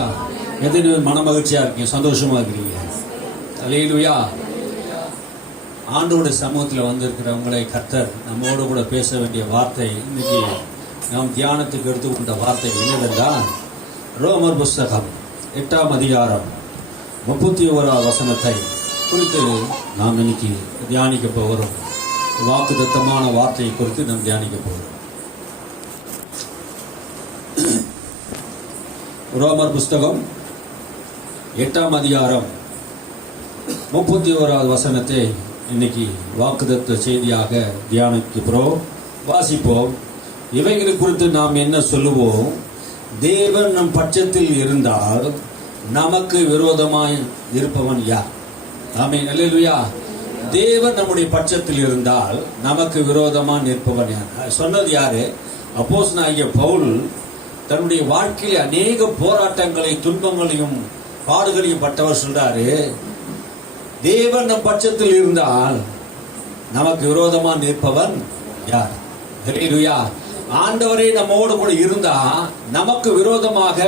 அல்லேலூயா. எத்தனை மன மகிழ்ச்சியா இருக்கீங்க, சந்தோஷமா இருக்கிறீங்க? அல்லேலூயா. ஆண்டோட சமூகத்தில் வந்திருக்கிறவங்களை கர்த்தர் நம்மோடு கூட பேச வேண்டிய வார்த்தை, இன்னைக்கு நாம் தியானத்துக்கு எடுத்துக்கொண்ட வார்த்தை என்னவென்றால், ரோமர் புஸ்தகம் 8ஆம் அதிகாரம் 31ஆம் வசனத்தை குறித்து நாம் இன்னைக்கு தியானிக்க போகிறோம். வாக்குத்தத்தமான வார்த்தையை குறித்து நாம் தியானிக்க போகிறோம். ரோமர் புஸ்தகம் 8ஆம் அதிகாரம் 31ஆவது வசனத்தை இன்னைக்கு வாக்குத்தத்த செய்தியாக தியானிக்கிறோம், வாசிப்போம். இவைகளை குறித்து நாம் என்ன சொல்லுவோம்? தேவன் நம் பட்சத்தில் இருந்தால் நமக்கு விரோதமாய் இருப்பவன் யார்? ஆமென், அல்லேலூயா. தேவன் நம்முடைய பட்சத்தில் இருந்தால் நமக்கு விரோதமாக நிற்பவன் யார்? சொன்னது யாரு? அப்போஸ்தலனாகிய பவுல் தன்னுடைய வாழ்க்கையில் அநேக போராட்டங்களை, துன்பங்களையும் பாடுகளையும் பட்டவர் சொல்றாரு. தேவன் நம் பட்சத்தில் இருந்தால் நமக்கு விரோதமா நிற்பவன் யார்? அல்லேலூயா. ஆண்டவரே நம்மோடு கூட இருந்தா நமக்கு விரோதமாக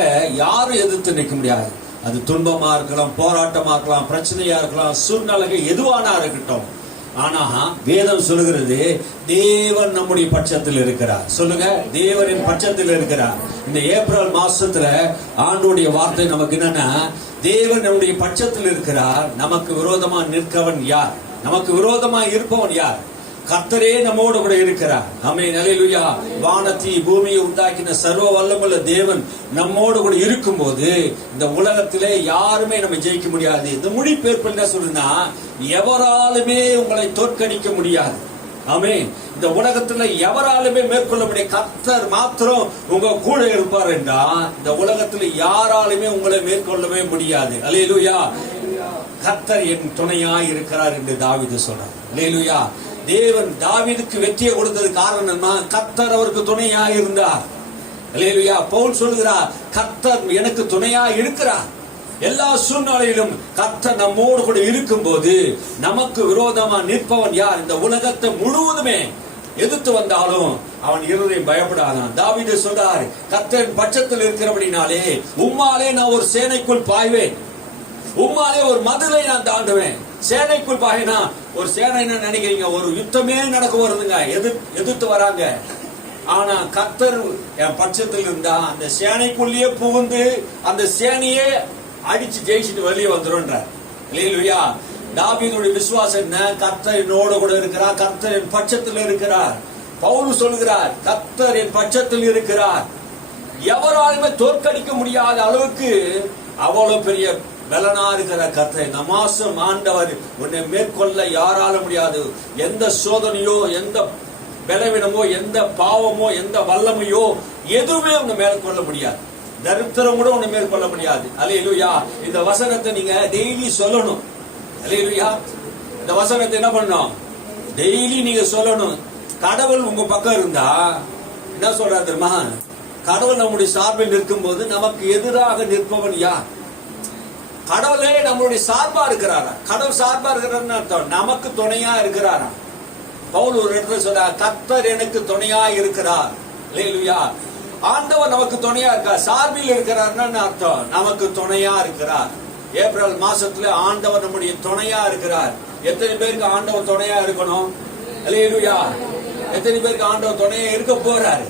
யாரும் எதிர்த்து நிற்க முடியாது. அது துன்பமா இருக்கலாம், போராட்டமா இருக்கலாம், பிரச்சனையா இருக்கலாம், சூழ்நிலைகள் எதுவானா இருக்கட்டும். ஆனா வேதம் சொல்லுகிறது, தேவன் நம்முடைய பட்சத்தில் இருக்கிறார். சொல்லுங்க, தேவனின் பட்சத்தில் இருக்கிறார். இந்த ஏப்ரல் மாசத்துல ஆண்டோடைய வார்த்தை நமக்கு என்னன்னா, தேவன் நம்முடைய பட்சத்தில் இருக்கிறார், நமக்கு விரோதமா நிற்கவன் யார்? நமக்கு விரோதமா இருப்பவன் யார்? கர்த்தரே நம்மோடு கூட இருக்கிறார். ஆமென், அல்லேலூயா. வானத்தை பூமியை உண்டாக்கின சர்வ வல்லமுள்ள தேவன் நம்மோடு கூட இருக்கும்போது இந்த உலகத்திலே யாருமே நம்ம ஜெயிக்க முடியாது. இந்த மொழிபெயர்ப்பு என்ன சொல்லுன்னா, எவராலுமே உங்களை தோற்கடிக்க முடியாது. ஆமென். இந்த உலகத்துல எவராலுமே மேற்கொள்ள முடியாது. கர்த்தர் மாத்திரம் உங்க கூட இருப்பார் என்றா இந்த உலகத்துல யாராலுமே உங்களை மேற்கொள்ளவே முடியாது. அல்லேலூயா. கர்த்தர் என் துணையாய் இருக்கிறார் என்று தாவீது சொல்றார். அல்லேலூயா. தேவன் தாவீதுக்கு வெற்றியை கொடுத்தது காரணம், கர்த்தர் அவருக்கு துணையா இருந்தார். அல்லேலூயா. பவுல் சொல்கிறார், கர்த்தர் எனக்கு துணையா இருக்கிறார். எல்லா சூழ்நிலையிலும் கர்த்தர் நம்மோடு கூட இருக்கும் போது நமக்கு விரோதமா நிற்பவன் யார்? இந்த உலகத்தை முழுவதுமே எதிர்த்து வந்தாலும் அவன் இருதயம் பயப்படாதான். தாவீது சொல்றார், கர்த்தரின் பட்சத்தில் இருக்கிறபடினாலே உம்மாலே நான் ஒரு சேனைக்குள் பாய்வேன், உம்மாலே ஒரு மதிலை நான் தாண்டுவேன். சேனைக்குள் பாயினா, ஒரு சேனை என்ன நினைக்கிறீங்க? ஒரு யுத்தமே நடக்க வருதுங்க, எதிர்த்து வராங்க. ஆனா கர்த்தர் என் பட்சத்தில் இருந்தா அந்த சேனைக்குள்ளேயே புகுந்து அந்த சேனையே அடிச்சு ஜெயிச்சுட்டு வெளியே வந்துருன்றார். அல்லேலூயா. தாவீதுடைய விசுவாசம் என்ன? கர்த்தர் என்னோடு கூட இருக்கிறார், கர்த்தர் என் பட்சத்தில் இருக்கிறார். பவுல் சொல்கிறார், கர்த்தர் என் பட்சத்தில் இருக்கிறார், எவராலுமே தோற்கடிக்க முடியாத அளவுக்கு அவ்வளவு பெரிய பலனா இருக்கிற கர்த்தர். இந்த மாசம் ஆண்டவர் உன்னை மேற்கொள்ள யாரால முடியாது. எந்த சோதனையோ, எந்த பலவீனமோ, எந்த பாவமோ, எந்த வல்லமையோ எதுவுமே உன்னை மேற்கொள்ள முடியாது. தரித்திரம் கூட உன்னை மேற்கொள்ள முடியாது. அல்லேலூயா. இந்த வசனத்தை நீங்க டெய்லி சொல்லணும். அல்லேலூயா. இந்த வசனத்தை என்ன பண்ணணும்? டெய்லி நீங்க சொல்லணும். கடவுள் உங்க பக்கம் இருந்தா என்ன சொல்றாரு தெரியுமா? கடவுள் நம்முடைய சார்பில் நிற்கும் போது நமக்கு எதிராக நிற்பவன் யார்? கடவுளே நம்மளுடைய சார்பா இருக்கிறாரா? கடவுள் சார்பா இருக்கிறாருன்னு அர்த்தம், நமக்கு துணையா இருக்கிறாரா? பவுல் ஒரு இடத்துல சொல்றார், கர்த்தர் எனக்கு துணையா இருக்கிறார். அல்லேலூயா. ஆண்டவர் நமக்கு துணையா இருக்கார். சார்பில் இருக்கிறார்னு அர்த்தம், நமக்கு துணையா இருக்கிறார். ஏப்ரல் மாசத்துல ஆண்டவர் நம்முடைய துணையா இருக்கிறார். எத்தனை பேருக்கு ஆண்டவர் துணையா இருக்கணும்? அல்லேலூயா. எத்தனை பேருக்கு ஆண்டவர் துணையா இருக்க போறாரு?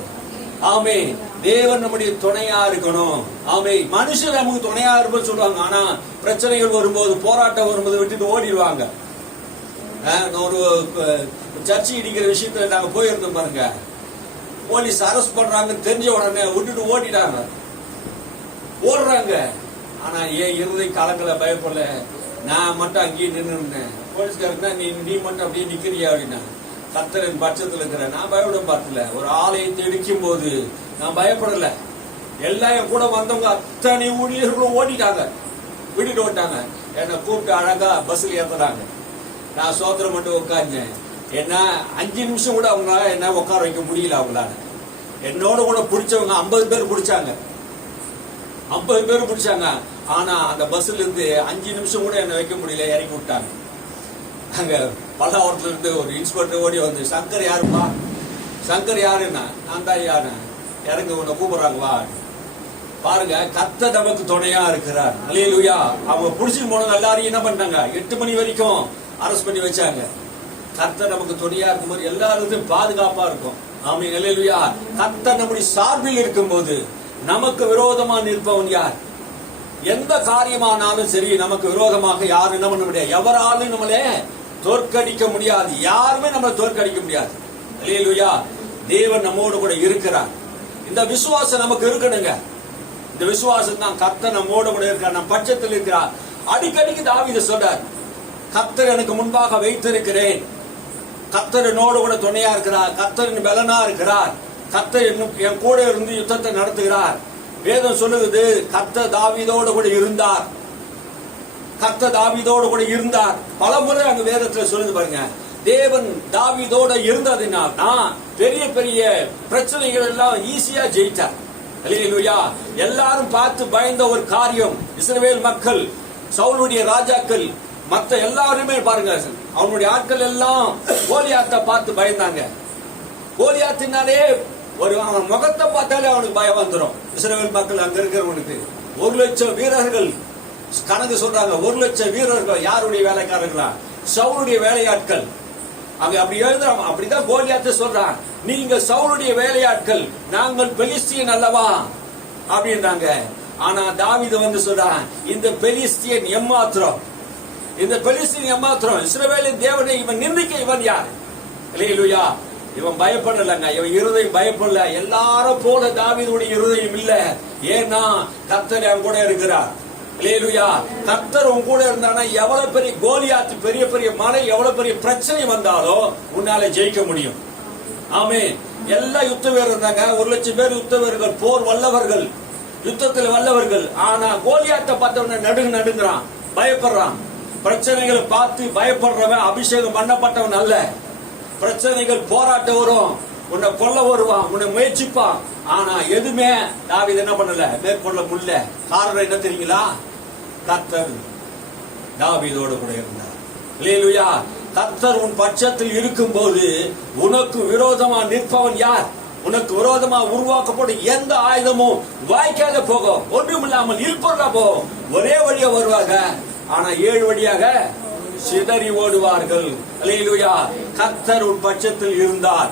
ஆமென். தேவன் நம்முடைய துணையா இருக்கணும். ஆமென். மனுஷன் நமக்கு துணையா இருப்போம் சொல்லுவாங்க. ஆனா பிரச்சனைகள் வரும்போது, போராட்டம் வரும்போது விட்டுட்டு ஓடிடுவாங்க. ஒரு சர்ச்சை இடிக்கிற விஷயத்துல நாங்க போயிருந்தோம் பாருங்க. போலீஸ் அரெஸ்ட் பண்றாங்க தெரிஞ்ச உடனே விட்டுட்டு ஓடிட்டாங்க, ஓடுறாங்க. ஆனா ஏன் இருதை காலங்களை பயப்படல, நான் மட்டும் அங்கேயே நின்று இருந்தேன். போலீஸ்காரங்க நீ மட்டும் அப்படியே நிக்கிறியா அப்படின்னா, கர்த்தரின் பட்சத்தில் இருக்கிற நான் பயப்பட பார்த்தல. ஒரு ஆலயத்தை இடிக்கும் போது நான் பயப்படல. எல்லாம் என் கூட வந்தவங்க அத்தனை ஊழியர்களும் ஓடிட்டாங்க, விட்டுட்டு ஓட்டாங்க. என்னை கூப்பிட்டு அழகா பஸ்ல ஏத்துறாங்க. நான் சோத்திரம் மட்டும் உட்கார்ந்தேன். என்ன 5 நிமிஷம் கூட அவங்களால என்ன உட்கார வைக்க முடியல. அவங்களால என்னோட கூட பிடிச்சவங்க 50 பேர் பிடிச்சாங்க, 50 பேர் பிடிச்சாங்க. ஆனா அந்த பஸ்ல இருந்து 5 நிமிஷம் கூட என்ன வைக்க முடியல, இறக்கி விட்டாங்க. அங்க பல்லாவரத்துல இருந்து ஒரு இன்ஸ்பெக்டர் ஓடி வந்து, சங்கர் யாருப்பா? சங்கர் யாருன்னா, நான் தான் யாரு, இறங்க உன்னை கூப்பிடுறாங்க வா. பாருங்க, கர்த்தர் நமக்கு துணையா இருக்கிறார். அல்லேலூயா. அவங்க புடிச்சு போனவங்க எல்லாரையும் என்ன பண்ணாங்க? 8 மணி வரைக்கும் அரெஸ்ட் பண்ணி வச்சாங்க. கர்த்தர் நமக்கு துணையா இருக்கும்போது எல்லாருக்கும் பாதுகாப்பா இருக்கும். ஆமென். அல்லேலூயா. கர்த்தர் நம்முடைய சார்பில் இருக்கும்போது நமக்கு விரோதமா நிற்பவன் யார்? எந்த காரியமானாலும் சரி, நமக்கு விரோதமாக யாரும் என்ன பண்ண முடியாது, எவராலும் நம்மளே தோற்கடிக்க முடியாது. யாருமே நம்மளை தோற்கடிக்க முடியாது. அல்லேலூயா. தேவன் நம்மோடு கூட இருக்கிறார். இந்த விசுவாசம் நமக்கு இருக்கணுங்க. இந்த விசுவாசம் தான் கர்த்தர் நம்மோடு கூட இருக்கிறார், நம் பட்சத்தில் இருக்கிறார். அடிக்கடிக்கு தாவீது சொல்றார், கர்த்தர் எனக்கு முன்பாக வைத்திருக்கிறேன், கர்த்தர் என்னோடு கூட துணையா இருக்கிறார், கர்த்தர் பலனா இருக்கிறார், கர்த்தர் என் கூட இருந்து யுத்தத்தை நடத்துகிறார். வேதம் சொல்லுகிறது, கர்த்தர் தாவீதோடு கூட இருந்தார், கர்த்தர் தாவீதோடு கூட இருந்தார். பல முறை அங்க வேதத்துல சொல்லுது பாருங்க. தேவன் தாவீதோட இருந்ததினால் தான் பெரிய பெரிய பிரச்சனைகள் எல்லாம் ஈஸியா ஜெயித்தார். அல்லேலூயா. எல்லாரும் பார்த்து பயந்த ஒரு காரியம், இஸ்ரவேல் மக்கள், சவுலுடைய ராஜாக்கள், மத்த எல்லாருமே பாருங்க, அவனுடைய ஆட்கள் எல்லாம் கோலியாத்தை பார்த்து பயந்தாங்க. கோலியாத்தினாலே அவன் முகத்தை பார்த்தாலே அவனுக்கு பயம் வந்துடும். இஸ்ரவேல் மக்கள் அங்க இருக்கிறவனுக்கு 1,00,000 வீரர்கள் கணக்கு சொல்றாங்க. 1,00,000 வீரர்கள் யாருடைய வேலைக்காரர்களா? சவுலுடைய வேலையாட்கள். அங்க அப்படி எழுதுறான். அப்படிதான் கோலியாத்தை சொல்றான், நீங்க சவுலுடைய வேலையாட்கள், நாங்கள் பெலிஸ்தியன் அல்லவா அப்படின்றாங்க. ஆனா தாவீது வந்து சொல்றான், இந்த பெலிஸ்தியன் எம்மாத்திரம், இந்த பெலிஸ்தியன் எம்மாத்திரம், இஸ்ரவேலின் தேவனை இவன் நிந்திக்க இவன் யார்? அல்லேலூயா. இவன் பயப்படலங்க, இவன் இருதயம் பயப்படல. எல்லாரும் போல தாவீதுடைய இருதயம் இல்ல. ஏன்னா கர்த்தர் அவன் கூட இருக்கிறார். அல்லேலூயா. கர்த்தர் உன் கூட இருந்தானா எவ்வளவு பெரிய கோலியாத், பெரிய பெரிய மலை, எவ்வளவு பெரிய பிரச்சனை வந்தாலும் உன்னால ஜெயிக்க முடியும். ஆமே. எல்லா யுத்த வீரர் இருந்தாங்க. 1,00,000 பேர் யுத்த வீரர்கள், போர் வல்லவர்கள், யுத்தத்தில் வல்லவர்கள். ஆனா கோலியாத்தை பார்த்தவன நடுங்குறான், பயப்படுறான். பிரச்சனைகளை பார்த்து பயப்படுறவன் அபிஷேகம் பண்ணப்பட்டவன் அல்ல. பிரச்சனைகள் போராட்டம் வரும், உன்னை கொல்ல வருவான், உன்னை முயற்சிப்பான். ஆனா எதுவுமே தாவீது என்ன பண்ணல, மேற்கொள்ள முடியல. காரணம் என்ன தெரியுங்களா? கர்த்தர் தாவீதோடு கூட இருந்தார். அல்லேலூயா. கர்த்தர் உன் பட்சத்தில் இருக்கும் போது உனக்கு விரோதமா நிற்பவன் யார்? உனக்கு விரோதமா உருவாக்கப்படும் எந்த ஆயுதமும் வாய்க்காத போகும், ஒன்றுமில்லாமல் இல்பொருளா போகும். ஒரே வழியா வருவாங்க, ஆனா 7 வழியாக சிதறி ஓடுவார்கள். அல்லேலூயா. கர்த்தர் உன் பட்சத்தில் இருந்தார்.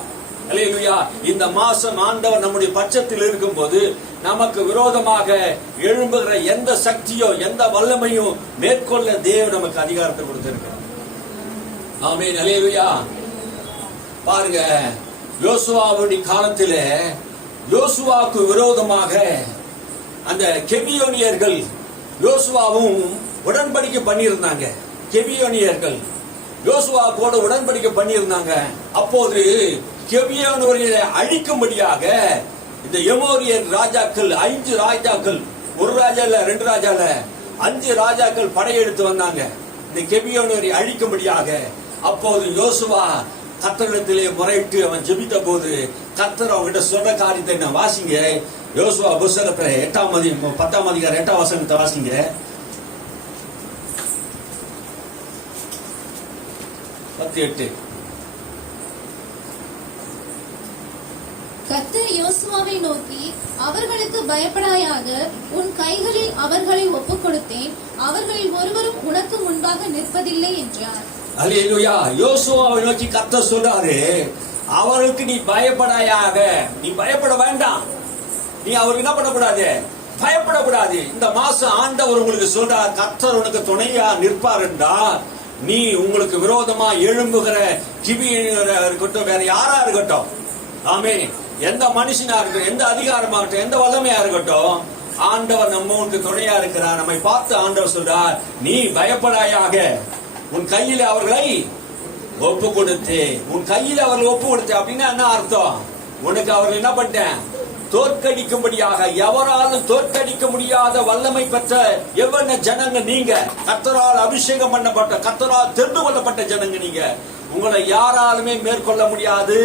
அல்லேலூயா. இந்த மாசம் ஆண்டவர் நம்முடைய பட்சத்தில் இருக்கும் போது நமக்கு விரோதமாக எழும்புகிற எந்த சக்தியோ எந்த வல்லமையும் மேற்கொள்ள தேவன் நமக்கு அதிகாரத்தை கொடுத்திருக்கிறார். ஆமென். அல்லேலூயா. பாருங்க, யோசுவாவுடைய காலத்திலே யோசுவாவுக்கு விரோதமாக அந்த கெபியோனியர்கள் யோசுவாவும் உடன்படிக்கை பண்ணியிருந்தாங்க. கெபியோனியர்கள் யோசுவாவோட உடன்படிக்கை பண்ணியிருந்தாங்க. அப்போது கெபியோனியர்களை அழிக்கும்படியாக இந்த எமோரியர் ராஜாக்கள் 5 ராஜாக்கள், ஒரு ராஜா இல்ல, 2 ராஜா இல்ல, 5 ராஜாக்கள் படையெடுத்து வந்தாங்க இந்த கெபியோனியரை அழிக்கும்படியாக. அப்போது யோசுவா கர்த்தரிடத்திலே முறையிட்டு அவன் ஜெபித்த போது கர்த்தர் அவங்கிட்ட சொன்ன காரியத்தை நான் வாசிங்க. யோசுவா புஸ்தகத்துல 10ஆம் அதிகாரம் 8ஆம் வசனத்தை வாசிங்க. 10:8. கர்த்தர் யோசுவாவை நோக்கி, அவர்களுக்கு பயப்படாயாக, உன் கைகளில் அவர்களை ஒப்புக் கொடுத்தேன், அவர்களில் ஒருவரும் உனக்கு முன்பாக நிற்பதில்லை என்றார். அல்லேலூயா. யோசுவாவை நோக்கி கர்த்தர் சொல்றாரு, அவர்களுக்கு நீ பயப்படாயாக, நீ பயப்பட வேண்டாம், நீ அவருக்கு என்ன பண்ணக்கூடாது, பயப்படக்கூடாது. இந்த மாசம் ஆண்டவர் உங்களுக்கு சொல்றார், கர்த்தர் உனக்கு துணையா நிற்பார் என்றால் நீ உங்களுக்கு விரோதமா எழும்புகிற கிபியனரா இருக்கட்டும், வேற யாரா இருக்கட்டும், ஆமே, எந்த மனுஷனா இருக்கட்டும், எந்த அதிகாரமாகட்டும், எந்த வல்லமையா இருக்கட்டும், ஆண்டவர் நம்மளுக்கு துணையா இருக்கிறார். நம்மை பார்த்து ஆண்டவர் சொல்றார், நீ பயப்படாயாக, உன் கையில அவர்களை ஒப்பு கொடுத்து, உன் கையில அவர்கள் ஒப்பு கொடுத்து அப்படின்னா என்ன அர்த்தம்? உனக்கு அவர்கள் என்ன பண்ணிட்டேன், தோற்கடிக்கும்படியாக, எவராலும் தோற்கடிக்க முடியாத வல்லமை பெற்ற எவ்வளவு ஜனங்க நீங்க, கர்த்தரால் அபிஷேகம் பண்ணப்பட்ட, கர்த்தரால் தெரிந்து கொள்ளப்பட்ட ஜனங்க நீங்க. உங்களை யாராலுமே மேற்கொள்ள முடியாது.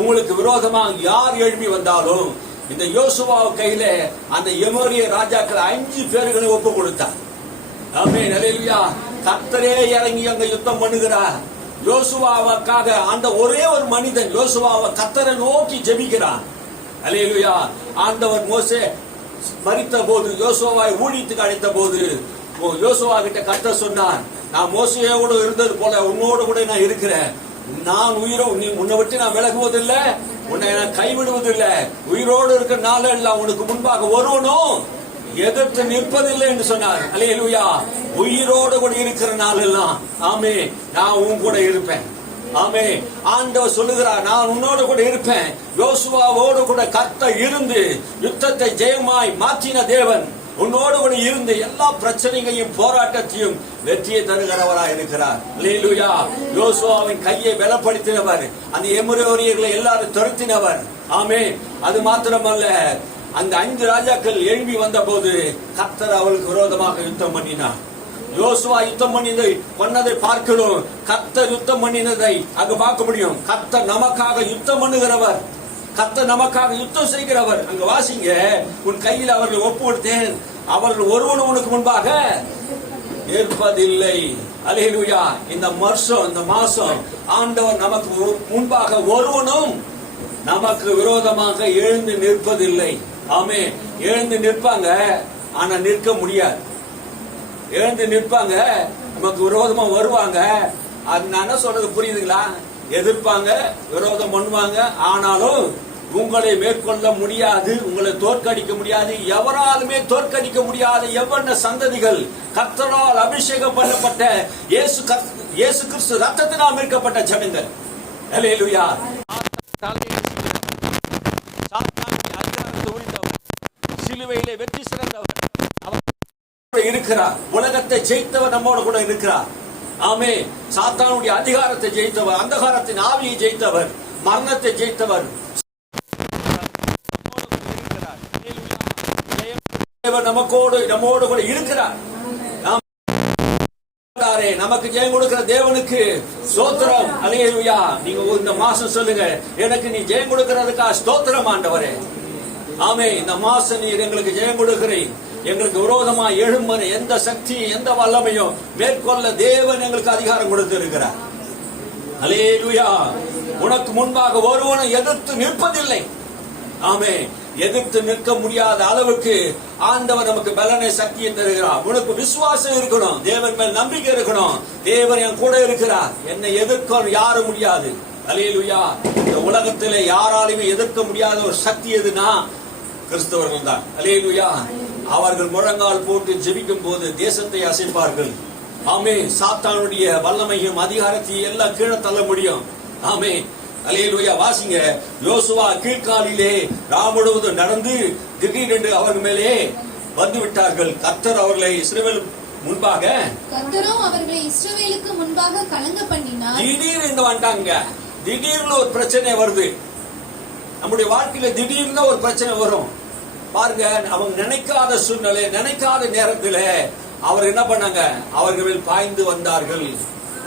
உங்களுக்கு விரோதமா யார் எழுப்பி வந்தாலும் இந்த யோசுவா கையில அந்த எமோரிய ராஜாக்கள் 5 பேர்களை ஒப்பு கொடுத்தார். ஆமென். அல்லேலூயா. கர்த்தரே இறங்கி அங்க யுத்தம் பண்ணுகிறார். யோசுவாவுக்காக அந்த ஒரே ஒரு மனிதன் யோசுவாவை கர்த்தரை நோக்கி ஜெபிக்கிறான். அல்லேலூயா. ஆண்டவர் மோசே மரித்த போது, யோசுவாவை ஊழியத்துக்கு அழைத்த போது யோசுவா கிட்ட கர்த்தர் சொன்னார், நான் மோசேயோடு இருந்தது போல உன்னோடு கூட நான் இருக்கிறேன். நான் நீ உன்னை விட்டு நான் விலகுவதில்லை, உன்னை நான் கைவிடுவதில்லை. உயிரோடு இருக்கிற நாளெல்லாம் உனக்கு முன்பாக ஒருவனும் எதிர்த்து நிற்பதில்லை என்று சொன்னார். அல்லேலூயா. உயிரோடு கூட இருக்கிற நாளெல்லாம் ஆமே நான் உன் கூட இருப்பேன். ஆமே, ஆண்டவர் சொல்லுகிறார், நான் உன்னோடு கூட இருப்பேன். யோசுவாவோடு கூட கர்த்தர் இருந்து யுத்தத்தை ஜெயமாய் மாற்றின தேவன் உன்னோடு கூட இருந்து எல்லா பிரச்சனைகளையும் போராட்டத்தையும் வெற்றியை தருகிறவராய் இருக்கிறார். அல்லேலூயா. யோசுவாவின் கையை பலப்படுத்தினவர், அந்த எமோரியர்களை எல்லாரும் துரத்தினவர். ஆமே, அது மாத்திரமல்ல, அந்த 5 ராஜாக்கள் எழும்பி வந்த போது கர்த்தர் அவளுக்கு விரோதமாக யுத்தம் பண்ணினார். யோசுவா யுத்தம் பண்ணதை பார்க்கணும், கர்த்தர் யுத்தம் பண்ணினதை அங்கு பார்க்க முடியும். கர்த்தர் நமக்காக யுத்தம் பண்ணுகிறவர், கர்த்தர் நமக்காக யுத்தம் செய்கிறவர். அங்க வாசிங்க, உன் கையில் அவர்கள் ஒப்பு கொடுத்தேன், அவர்கள் ஒருவனும் உனக்கு முன்பாக நிற்பதில்லை. அல்லேலூயா. இந்த மாசம் ஆண்டவர் நமக்கு முன்பாக ஒருவனும் நமக்கு விரோதமாக எழுந்து நிற்பதில்லை. ஆமே, எழுந்து நிற்பாங்க, ஆனா நிற்க முடியாது. எழுந்து நிற்பாங்க, நமக்கு விரோதமா வருவாங்க. அது நான் என்ன சொல்றது புரியுதுங்களா? எதிர்ப்பாங்க, விரோதம் பண்ணுவாங்க, ஆனாலும் உங்களை மேற்கொள்ள முடியாது, உங்களை தோற்கடிக்க முடியாது. எவராலுமே தோற்கடிக்க முடியாத எவ்வளவு சந்ததிகள் கர்த்தரால் அபிஷேகம் பண்ணப்பட்ட இயேசு கிறிஸ்து ரத்தத்தினால் மீட்கப்பட்ட ஜனங்கள். அல்லேலூயா. சிலுவையிலே வெற்றி சிறந்தவர் இருக்கிறார். உலகத்தை ஜெயித்தவர் நம்மோடு கூட இருக்கிறார். ஆமே, சாத்தானுடைய அதிகாரத்தை ஜெயித்தவர், அந்தகாரத்தின் ஆவியை ஜெயித்தவர், மரணத்தை ஜெயித்தவர் நம்மோடு கூட இருக்கிறார். நமக்கு ஜெயம் கொடுக்கிற தேவனுக்கு ஸ்தோத்திரம். அல்லேலூயா. நீங்க இந்த மாசம் சொல்லுங்க, எனக்கு நீ ஜெயம் கொடுக்கிறதுக்கா ஸ்தோத்திரம் ஆண்டவரே. ஆமே, இந்த மாசம் நீர் எங்களுக்கு ஜெயம் கொடுக்கிறேன். எங்களுக்கு விரோதமா எழும்புற எந்த சக்தி, எந்த வல்லமையும் மேற்கொள்ள தேவன் எங்களுக்கு அதிகாரம் கொடுத்து இருக்கிறார். அல்லேலூயா. உனக்கு முன்பாக ஒருவனும் எதிர்த்து நிற்பதில்லை. ஆமே, எதிர்த்து நிற்க முடியாத அளவுக்கு ஆண்டவர் நமக்கு பலனை சக்தியை தருகிறார். உனக்கு விசுவாசம் இருக்கணும், தேவன் மேல் நம்பிக்கை இருக்கணும். தேவன் என் கூட இருக்கிறார், என்னை எதிர்க்க யாரும் முடியாது. அல்லேலூயா. இந்த உலகத்திலே யாராலுமே எதிர்க்க முடியாத ஒரு சக்தி எதுனா கிறிஸ்தவர்கள் தான். அல்லேலூயா. அவர்கள் முழங்கால் போட்டு ஜெபிக்கும் போது தேசத்தை அசைப்பார்கள். ஆமே, சாத்தானுடைய வல்லமையும் அதிகாரத்தையும் எல்லாம் கீழே தள்ள முடியும். ஆமே, அல்லேலூயா. வாசிங்க, யோசுவா கீழ்காலிலே முழுவதும் நடந்து திடீரென்று அவர்கள் மேலே வந்து விட்டார்கள். கர்த்தர் அவர்களை இஸ்ரவேல் முன்பாக கலங்க பண்ணினார். திடீர்னு வந்துட்டாங்க. திடீர்னு ஒரு பிரச்சனை வருது. நம்முடைய வாழ்க்கையில திடீர்னு ஒரு பிரச்சனை வரும் பாருங்க. அவங்க நினைக்காத சூழ்நிலை, நினைக்காத நேரத்தில் அவர் என்ன பண்ணாங்க, அவர்கள் பாய்ந்து வந்தார்கள்.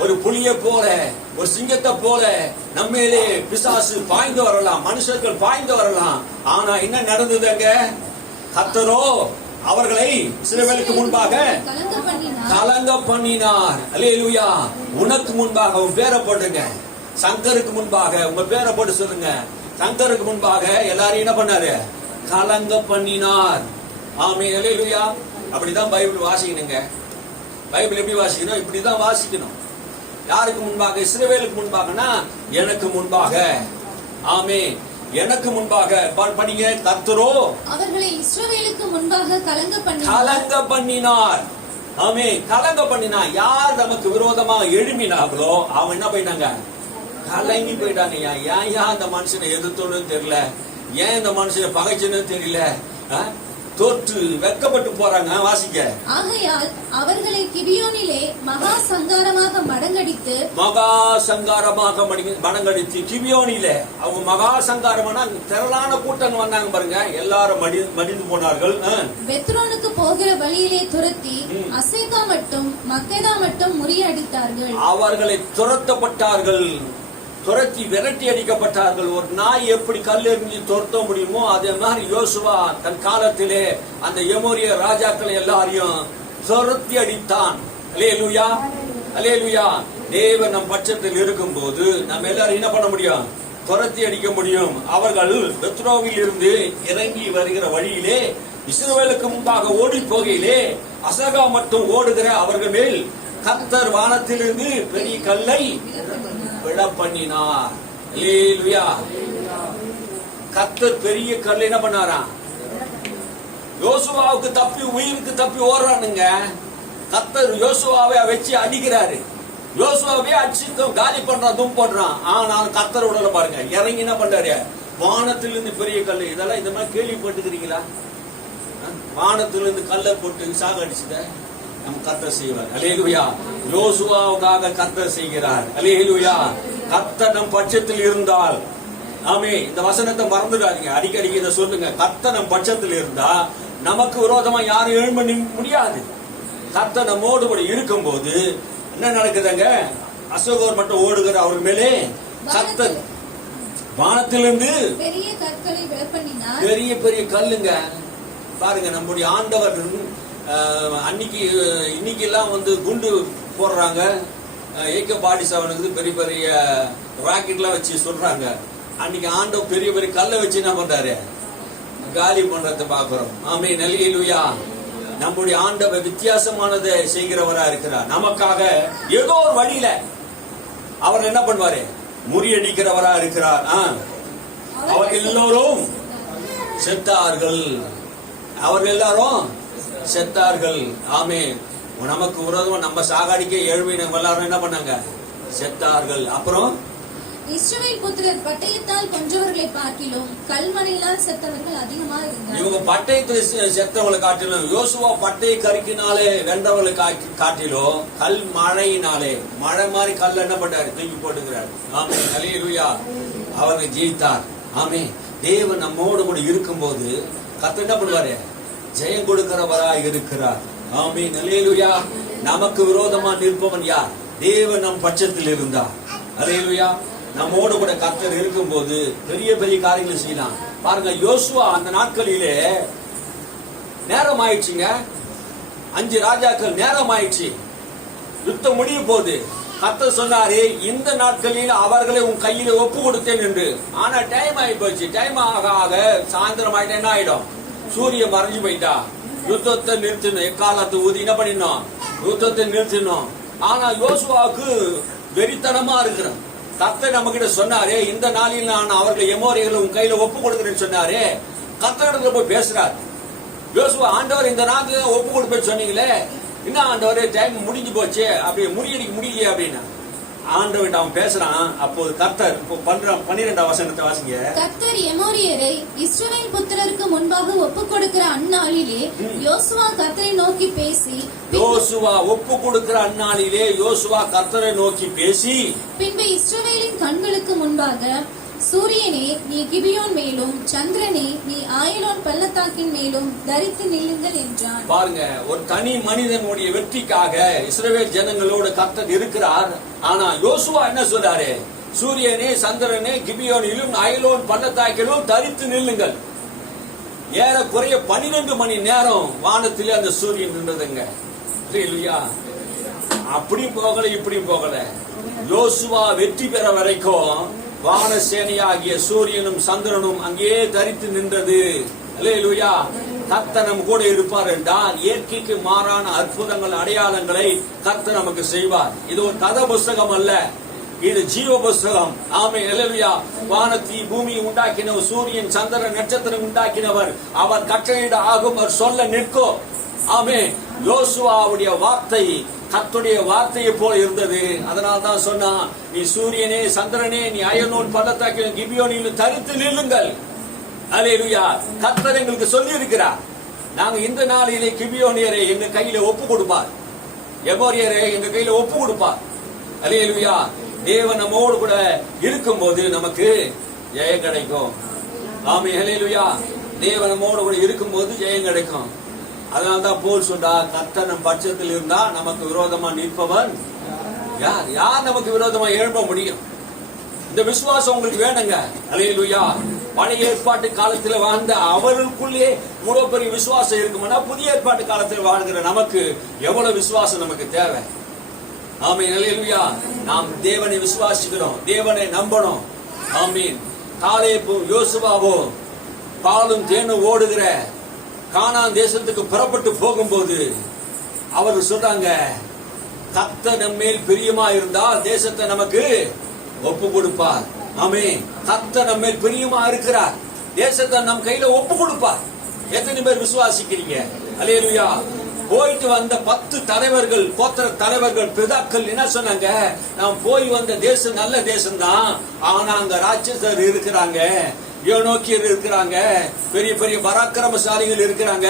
ஒரு புலியை போல, ஒரு சிங்கத்தை போல நம்மேலே பிசாசு பாய்ந்து வரலாம், மனுஷர்கள் பாய்ந்து வரலாம். ஆனா என்ன நடந்ததுங்க? கர்த்தரோ அவர்களை இஸ்ரவேலுக்கு முன்பாக கலங்க பண்ணினார். அல்லேலூயா. உனக்கு முன்பாக உன் பேரை போட்டுங்க, சங்கருக்கு முன்பாக உங்க பேரை போட்டு சொல்லுங்க. சங்கருக்கு முன்பாக எல்லாரையும் என்ன பண்ணாரு? கலங்க பண்ணினார். ஆமே, அல்லேலூயா. அப்படிதான் பைபிள் வாசிக்கணுங்க. பைபிள் எப்படி வாசிக்கணும்? இப்படிதான் வாசிக்கணும். யாருக்கு முன்பாக? இஸ்ரவேலுக்கு முன்பாகனா எனக்கு முன்பாக. ஆமே, எனக்கு முன்பாக படிங்க. கர்த்தரோ அவர்களை இஸ்ரவேலுக்கு முன்பாக கலங்க பண்ணினார். ஆமே, கலங்க பண்ணினா. யார் நமக்கு விரோதமாக எழுப்பினார்களோ அவங்க என்ன போயிட்டாங்க? கலங்கி போயிட்டாங்க. ஏன் அந்த மனுஷனை எதிர்த்தோன்னு தெரியல, ஏன் இந்த மனுஷனை பகைச்சுன்னு தெரியல, தோற்று வெக்கப்பட்டு போறாங்க. வாசிக்க. ஆகையால் அவர்களை கிபியோனிலே மகா சங்காரமாக மடங்கடித்து கிபியோனிலே அவங்க மகா சங்காரமான திரளான கூட்டம் வந்தாங்க பாருங்க. எல்லாரும் மடிந்து போனார்கள். பெத்ரோனுக்கு போகிற வழியிலே துரத்தி அசேகா மட்டும் மக்கெதா மட்டும் முறியடித்தார்கள். அவர்களை துரத்தப்பட்டார்கள், துரத்தி விரட்டி அடிக்கப்பட்டார்கள். ஒரு நாய் எப்படி கல் எறிஞ்சு துரத்த முடியுமோ அதே மாதிரி யோசுவா தன் காலத்திலே அந்த எமோரிய ராஜாக்களை எல்லாரையும் துரத்தி அடித்தான். அல்லேலூயா, அல்லேலூயா. தேவன் நம் பட்சத்தில் இருக்கும் போது நம்ம எல்லாரும் என்ன பண்ண முடியும்? துரத்தி அடிக்க முடியும். அவர்கள் பெத்ரோவில் இருந்து இறங்கி வருகிற வழியிலே இஸ்ரவேலுக்கு முன்பாக ஓடி போகையிலே அசகா மட்டும் ஓடுகிற அவர்கள் மேல் கர்த்தர் வானத்திலிருந்து பெரிய கல்லை விழ பண்ணினார். அல்லேலூயா. கர்த்தர் பெரிய கல்லை என்ன பண்ணாராம்? யோசுவாவுக்கு தப்பி உயிருக்கு தப்பி ஓடுறானுங்க. கர்த்தர் யோசுவாவை வச்சு அடிக்கிறாரு. யோசுவாவே அடிச்சு காலி பண்றான், தும் பண்றான். ஆனால் கர்த்தர் உடல பாருங்க, இறங்கி என்ன பண்றாரு? வானத்திலிருந்து பெரிய கல். இதெல்லாம் இந்த மாதிரி கேள்விப்பட்டுக்கிறீங்களா? வானத்திலிருந்து கல்லை போட்டு சாகடிச்சத நம்ம கர்த்தர் செய்வார். அல்லேலூயா. யோசுவாவுக்காக கர்த்தர் செய்கிறார். அல்லேலூயா. கர்த்தர் நம் பட்சத்தில் இருந்தால், ஆமே, இந்த வசனத்தை மறந்துடாதீங்க, அடிக்கடி இதை சொல்லுங்க. கர்த்தர் நம் பட்சத்தில் இருந்தா நமக்கு விரோதமா யாரும் எழும்ப முடியாது. கர்த்தர் நம்மோடு கூட இருக்கும் போது என்ன நடக்குதுங்க? அசோகர் மட்டும் ஓடுகிற அவர் மேலே கர்த்தர் வானத்திலிருந்து பெரிய கற்களை விழ பண்ணினார். பெரிய பெரிய கல்லுங்க. பாருங்க, நம்முடைய ஆண்டவர் இன்னைக்கு எல்லாம் குண்டு போடுறாங்க. AK-47 பெரிய பெரிய ராக்கெட் எல்லாம் வச்சு சொல்றாங்க. அன்னைக்கு ஆண்டவர் பெரிய பெரிய கல்லை வச்சு என்ன பண்றாரு? காலி பண்றத பாக்குறோம். ஆமே, அல்லேலூயா. நம்முடைய ஆண்டவர் வித்தியாசமானதை செய்கிறவரா இருக்கிறார். நமக்காக ஏதோ ஒரு வழியில அவர் என்ன பண்ணுவாரு? முறியடிக்கிறவரா இருக்கிறார். அவர்கள் எல்லோரும் செத்தார்கள். அவர்கள் எல்லாரும் செத்தார்கள். ஆமே, நமக்கு விரோதமா நம்ம சாகாடிக்க எழுவின எல்லாரும் என்ன பண்ணாங்க? செத்தார்கள். அப்புறம் இஸ்ரவேல் புத்திரர் பட்டயத்தால் கொன்றவர்களை பார்க்கிலும் கல்மனையினால் செத்தவர்கள் அதிகமா இருந்தார்கள். இவங்க பட்டயத்தை செத்தவர்களை காட்டிலும், யோசுவா பட்டய கருக்கினாலே வென்றவர்களை காட்டிலும் கல் மழையினாலே, மழை மாதிரி கல் என்ன பண்ணாரு? தூக்கி போட்டுக்கிறார். ஆமே, அல்லேலூயா. அவரை ஜெயித்தார். ஆமே, தேவன் நம்மோடு கூட இருக்கும் போது கர்த்தர் என்ன பண்ணுவாரு? ஜெயம் கொடுக்கிறவரா இருக்கிறார். ஆமே, அல்லேலூயா. நமக்கு விரோதமா நிற்பவன் யார்? தேவன் நம் பட்சத்தில் இருந்தார். அல்லேலூயா. நம்மோடு கூட கர்த்தர் இருக்கும் போது பெரிய பெரிய காரியங்களை செய்யலாம். பாருங்க, யோசுவா அந்த நாட்களிலே நேரம் ஆயிடுச்சுங்க. 5 ராஜாக்கள் நேரம் ஆயிடுச்சு. யுத்தம் முடிய போது கர்த்தர் சொன்னாரு, இந்த நாட்களில் அவர்களை உன் கையில ஒப்பு கொடுத்தேன் என்று. ஆனா டைம் ஆகி போச்சு. டைம் ஆக ஆக சாயந்தரம் ஆயிட்டா என்ன ஆயிடும்? சூரியன் மறைஞ்சு போயிட்டா. யுத்தத்தை நிறுத்தணும். எக்காலத்தை ஊதி என்ன பண்ணிடணும்? யுத்தத்தை நிறுத்தணும். ஆனா யோசுவாவுக்கு வெறித்தனமா இருக்கிறான். கர்த்தர் நம்ம கிட்ட சொன்னாரே, இந்த நாளில் நான் அவர்களை எமோரியர்களை உன் கையில ஒப்பு கொடுக்கிறேன்னு சொன்னாரே. கர்த்தரிடத்துல போய் பேசுறாரு. யோசுவா, ஆண்டவர் இந்த நாளில ஒப்பு கொடுப்பேன்னு சொன்னீங்களே, என்ன ஆண்டவர், டைம் முடிஞ்சு போச்சு, அப்படி முறியடிக்க முடியலையே அப்படின்னா ஆண்டவர் அவன் பேசுறான். அப்போது கர்த்தர் 12ஆம் வசனத்தை வாசிங்க. கர்த்தர் எமோரியரை இஸ்ரவேல் புத்திரருக்கு முன்பாக ஒப்பு கொடுக்கிற அந்நாளிலே யோசுவா கர்த்தரை நோக்கி பேசி, யோசுவா ஒப்பு கொடுக்கிற அந்நாளிலே யோசுவா கர்த்தரை நோக்கி பேசி, பின்பு இஸ்ரவேலின் கண்களுக்கு முன்பாக, சூரியனே நீ கிபியோன் மேலும், சந்திரனே நீ ஆயலோன் பள்ளத்தாக்கின் மேலும் தரித்து நில்லுங்கள் என்றான். பாருங்க, ஒரு தனி மனிதனுடைய வெற்றிக்காக இஸ்ரவேல் ஜனங்களோடு கர்த்தர் இருக்கிறார். ஆனா யோசுவா என்ன சொல்றாரு? சூரியனே, சந்திரனே, கிபியோனிலும் அயலோன் பள்ளத்தாக்கிலும் தரித்து நில்லுங்கள். ஏறக்குறைய 12 மணி நேரம் வானத்திலே அந்த சூரியன் நின்றதுங்க. அப்படி போகல, இப்படி போகல. யோசுவா வெற்றி பெற வரைக்கும் வானசேனையாகிய சூரியனும் சந்திரனும் அங்கே தரித்து நின்றது. அல்லேலூயா. கர்த்தர் நம்ம கூட இருப்பார் என்றால் இயற்கைக்கு மாறான அற்புதங்கள், அடையாளங்களை கர்த்தர் நமக்கு செய்வார். இது ஒரு கதை புஸ்தகம் அல்ல, இது ஜீவ புஸ்தகம். ஆமே, அல்லேலூயா. வானத்தை பூமி உண்டாக்கினவர், சூரியன் சந்திரன் நட்சத்திரம் உண்டாக்கினவர். அவர் கட்டளையிட ஆகும், அவர் சொல்ல நிற்கும். ஆமே, யோசுவாவுடைய வார்த்தை கர்த்தருடைய வார்த்தையை போல இருந்தது. அதனால்தான் சொன்னா, நீ சூரியனே, சந்திரனே, நீ அயலோன் பள்ளத்தாக்கிலும் கிபியோனிலும் தரித்து நில்லுங்கள். அல்லேலூயா. கர்த்தர் எங்களுக்கு சொல்லி இருக்கிறார். நாங்க இந்த நாளிலே கிபியோனியரை எங்க கையில ஒப்பு கொடுப்பார், எமோரியரை எங்க கையில ஒப்பு கொடுப்பார். அல்லேலூயா. தேவன் நம்மோடு கூட இருக்கும் போது நமக்கு ஜெயம் கிடைக்கும். ஆமே, அல்லேலூயா. தேவன் நம்மோடு கூட இருக்கும் போது ஜெயம் கிடைக்கும். அதனால்தான் போல் சொல்றா, கர்த்தர் நம் பட்சத்தில் இருந்தா நமக்கு விரோதமா நிற்பவன் யார்? யார் நமக்கு விரோதமா எழும்ப முடியும்? இந்த விசுவாசம் உங்களுக்கு வேணுங்க. அல்லேலூயா. பழைய ஏற்பாட்டு காலத்துல வாழ்ந்த அவர்களுக்குள்ளே இவ்வளவு பெரிய விசுவாசம் இருக்கும்னா, புதிய ஏற்பாட்டு காலத்தில் வாழ்கிற நமக்கு எவ்வளவு விசுவாசம் நமக்கு தேவை? ஆமீன், அல்லேலூயா. நாம் தேவனை விசுவாசிக்கிறோம், தேவனை நம்பணும். ஆமீன். காலேபும் யோசுவாவும் பாலும் தேனும் ஓடுகிற கானான் தேசத்துக்கு புறப்பட்டு போகும்போது அவர் சொல்றாங்க, கர்த்தர் நம்மேல் பிரியமா இருந்தால் தேசத்தை நமக்கு ஒப்பு கொடுப்பார். ஆமென். கர்த்தர் நம்மேல் பிரியமா இருக்கிறார், தேசத்தை நம் கையில ஒப்பு கொடுப்பார். எத்தனை பேர் விசுவாசிக்கிறீங்க? அல்லேலூயா. போயிட்டு வந்த 10 தலைவர்கள், கோத்திர தலைவர்கள், பிதாக்கள் என்ன சொன்னாங்க? நாம் போய் வந்த தேசம் நல்ல தேசம் தான், ஆனா அங்க ராட்சசர் இருக்கிறாங்க, யோனோக்கியர் இருக்கிறாங்க, பெரிய பெரிய பராக்கிரமசாலிகள் இருக்கிறாங்க,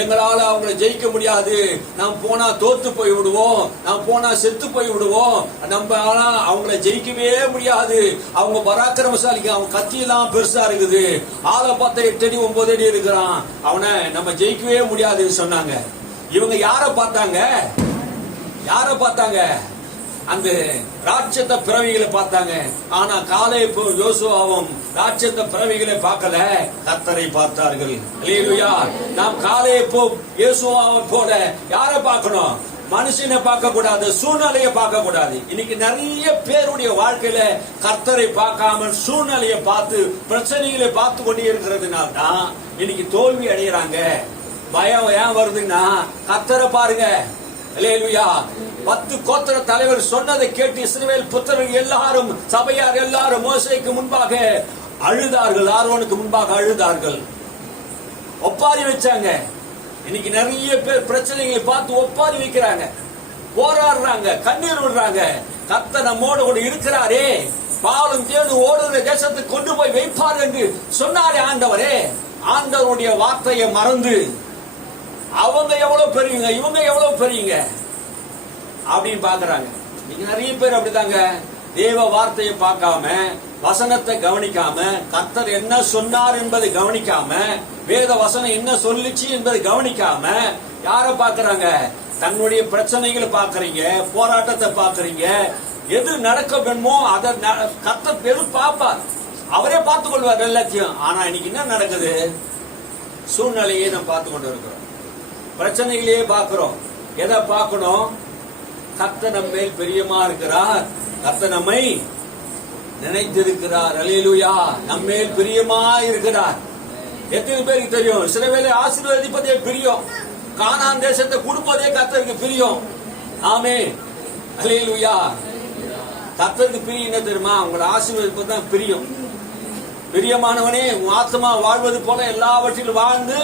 எங்களால அவங்களை ஜெயிக்க முடியாது, நாம் போனா தோத்து போய் விடுவோம், நாம் போனா செத்து போய் விடுவோம், நம்ம ஆனா அவங்களை ஜெயிக்கவே முடியாது, அவங்க பராக்கிரமசாலிக்கு அவங்க கத்தியெல்லாம் பெருசா இருக்குது, ஆளை பார்த்தா 8 அடி 9 அடி இருக்கிறான், அவனை நம்ம ஜெயிக்கவே முடியாதுன்னு சொன்னாங்க. இவங்க யார பார்த்தாங்க? யார பார்த்தாங்க? அந்த ராட்சத பிறவிகளை பார்த்தாங்க. ஆனா காலேபு யோசுவாவும் ராட்சத பிறவிகளை பார்க்கல, கர்த்தரை பார்த்தார்கள். அல்லேலூயா. நாம் காலேபு யோசுவாவை போல யாரை பார்க்கணும்? மனுஷனை பார்க்க கூடாது, சூழ்நிலையை பார்க்க கூடாது. இன்னைக்கு நிறைய பேருடைய வாழ்க்கையில கர்த்தரை பார்க்காம சூழ்நிலையை பார்த்து பிரச்சனைகளை பார்த்து கொண்டே இருக்கிறதுனால தான் இன்னைக்கு தோல்வி அடைகிறாங்க. பயம் ஏன் வருதுன்னா, கர்த்தரை பாருங்க. அல்லேலூயா. 10 கோத்திர தலைவர் சொன்னதை கேட்டு இஸ்ரவேல் புத்திரர்கள் எல்லாரும், சபையார் எல்லாரும் மோசேக்கு முன்பாக அழுதார்கள், ஆரோனுக்கு முன்பாக அழுதார்கள், ஒப்பாரி வச்சாங்க. இன்னைக்கு நிறைய பேர் பிரச்சனைகளை பார்த்து ஒப்பாரி வைக்கிறாங்க, போராடுறாங்க, கண்ணீர் விடுறாங்க. கர்த்தர் நம்மோடு கூட இருக்கிறாரே, பாலும் தேனும் ஓடுகிற தேசத்துக்கு கொண்டு போய் வைப்பார் என்று சொன்னாரே ஆண்டவரே, ஆண்டவருடைய வார்த்தையை மறந்து அவங்க எவ்வளவு பெரியவங்க, இவங்க எவ்வளவு பெரியவங்க அப்படின்னு பாக்குறாங்க. நீங்க நிறைய பேர் அப்படித்தாங்க, தேவ வார்த்தையை பார்க்காம, வசனத்தை கவனிக்காம, கர்த்தர் என்ன சொன்னார் என்பதை கவனிக்காம, வேத வசனம் என்ன சொல்லிச்சு என்பதை கவனிக்காம யார பாக்குறாங்க? தன்னுடைய பிரச்சனைகளை பாக்குறீங்க, போராட்டத்தை பாக்குறீங்க. எது நடக்க வேணுமோ அதை கர்த்தர் எது பார்ப்பார், அவரே பார்த்துக் கொள்வார் எல்லாத்தையும். ஆனா இன்னைக்கு என்ன நடக்குது? சூழ்நிலையை நாம் பார்த்து கொண்டு இருக்கிறோம், பிரச்சனைகளையே பார்க்கிறோம். எதை பார்க்கணும்? கர்த்தர் நம்ம மேல் பிரியமா இருக்கிறார், கர்த்தர் நம்மை நினைத்திருக்கிறார். அல்லேலூயா. நம்ம மேல் பிரியமா இருக்கிறார். எத்தனை பேருக்கு தெரியும்? இஸ்ரவேலை ஆசீர்வதிப்பதே பிரியம், கானான் தேசத்தை கொடுப்பதே கர்த்தருக்கு பிரியம். ஆமென். அல்லேலூயா. கர்த்தருக்கு பிரியம் என்ன தெரியுமா? உங்களை ஆசீர்வதிப்பது தான் பிரியம். பிரியமானவனே, உன் ஆத்மா வாழ்வது போல எல்லாவற்றிலும் வாழ்ந்து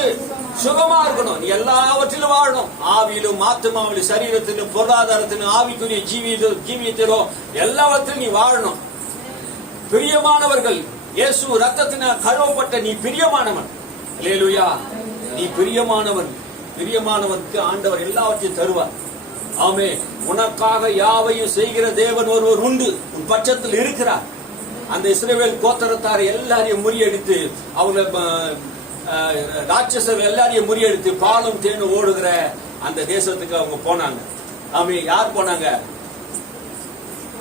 சுகமா இருக்கணும். நீ எல்லாவற்றிலும் வாழணும், ஆவியிலும் ஆத்மாவிலும் சரீரத்திலும் பொருளாதாரத்திலும் ஆவிக்குரிய ஜீவியத்திலும் எல்லாவற்றிலும் நீ வாழணும். பிரியமானவர்கள், இயேசு ரத்தத்தினால் கழுவப்பட்ட நீ பிரியமானவன். அல்லேலூயா. நீ பிரியமானவன். பிரியமானவனுக்கு ஆண்டவர் எல்லாவற்றையும் தருவார். ஆமே. உனக்காக யாவையும் செய்கிற தேவன் ஒருவர் உண்டு, உன் பட்சத்தில் இருக்கிறார். அந்த இஸ்ரவேல் கோத்திரத்தார் எல்லாரையும் முறியடித்து, அவங்க ராட்சசர் எல்லாரையும் முறியடித்து பாலும் தேனும் ஓடுகிற அந்த தேசத்துக்கு அவங்க போனாங்க. ஆமே. யார் போனாங்க?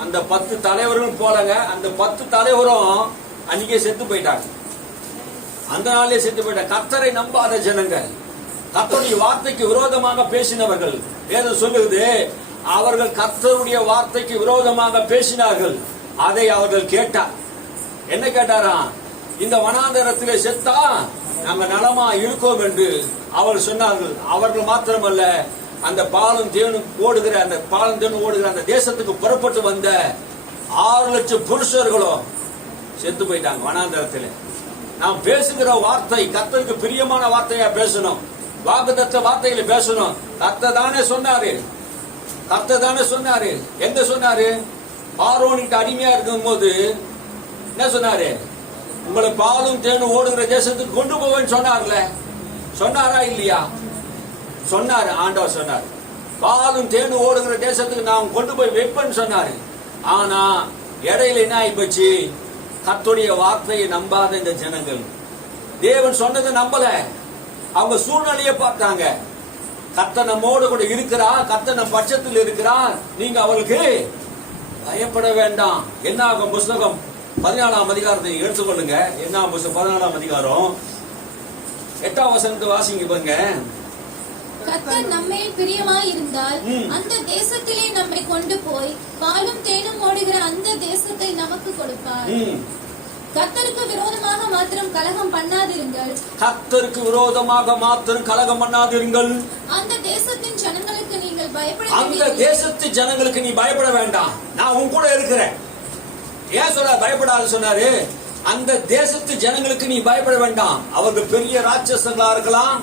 அந்த 10 தலைவர்களும் போலாங்க. அந்த 10 தலைவரும் அன்னைக்கே செத்து போயிட்டாங்க, அந்த நாளே செத்து போயிட்டாங்க. கர்த்தரை நம்பாத ஜனங்கள், கர்த்தருடைய வார்த்தைக்கு விரோதமாக பேசினவர்கள். வேதம் சொல்லுது, அவர்கள் கர்த்தருடைய வார்த்தைக்கு விரோதமாக பேசினார்கள். அதை அவர்கள் கேட்டார். என்ன கேட்டாராம்? இந்த வனாந்தரத்திலே செத்தா நாங்க நலமா இருக்கோம் என்று அவர் சொன்னார்கள். அவர்கள் மாத்திரமல்ல, அந்த பாலும் தேனும் ஓடுகிற அந்த தேசத்துக்கு புறப்பட்டு வந்த 6 லட்சம் புருஷர்களும் செத்து போயிட்டாங்க வனாந்தரத்தில். நாம் பேசுகிற வார்த்தை கர்த்தருக்கு பிரியமான வார்த்தையா பேசணும், வாக்குத்தத்த வார்த்தைகளை பேசணும். கர்த்தர் தானே சொன்னாரு, கர்த்தர் தானே சொன்னாரு. எங்க சொன்னாரு? ஆரோனுக்கு அடிமையா இருக்கும் போது என்ன சொன்னாரு? உங்களை பாலும் தேனும் ஓடுகிற தேசத்துக்கு கொண்டு போவேன்னு சொன்னார்ல. சொன்னாரா இல்லையா? சொன்னாரு. ஆண்டவர் சொன்னார், பாலும் தேனும் ஓடுகிற தேசத்துக்கு நான் கொண்டு போய் வைப்பேன்னு சொன்னாரு. ஆனா இடையில என்ன ஆகி போச்சு? கர்த்தருடைய வார்த்தையை நம்பாத இந்த ஜனங்கள் தேவன் சொன்னதை நம்பல, அவங்க சூழ்நிலையை பார்த்தாங்க. கர்த்தர் நம்மோடு கூட இருக்கிறார், கர்த்தர் நம் பட்சத்தில் இருக்கிறார், நீங்க அவளுக்கு பயப்பட வேண்டாம். என்ன ஆகும்? புஸ்தகம் 14ஆம் அதிகாரத்தை எடுத்துக்கொள்ளுங்க. என்ன புஸ்தகம் 14ஆம் அதிகாரம் 8ஆம் வசனத்தை வாசிங்க பாருங்க. கர்த்தர் நம்மேல் பிரியமாய் இருந்தால் அந்த தேசத்திலே நம்மை கொண்டு போய் பாலும் தேனும் ஓடுகிற அந்த தேசத்தை நமக்கு கொடுப்பார். கர்த்தருக்கு விரோதமாக மாத்திரம் கலகம் பண்ணாதிருங்கள். கர்த்தருக்கு விரோதமாக மாத்திரம் கலகம் பண்ணாதிருங்கள். அந்த தேசத்தின் ஜனங்களுக்கு நீங்கள் பயப்பட அந்த வேண்டியதில்லை. தேசத்து ஜனங்களுக்கு நீ பயப்பட வேண்டாம், நான் உன் கூட இருக்கிறேன். ஏன் சொல்ற பயப்படாது சொன்னாரு? அந்த தேசத்து ஜனங்களுக்கு நீ பயப்பட வேண்டாம். அவர்கள் பெரிய ராட்சசங்களா இருக்கலாம்,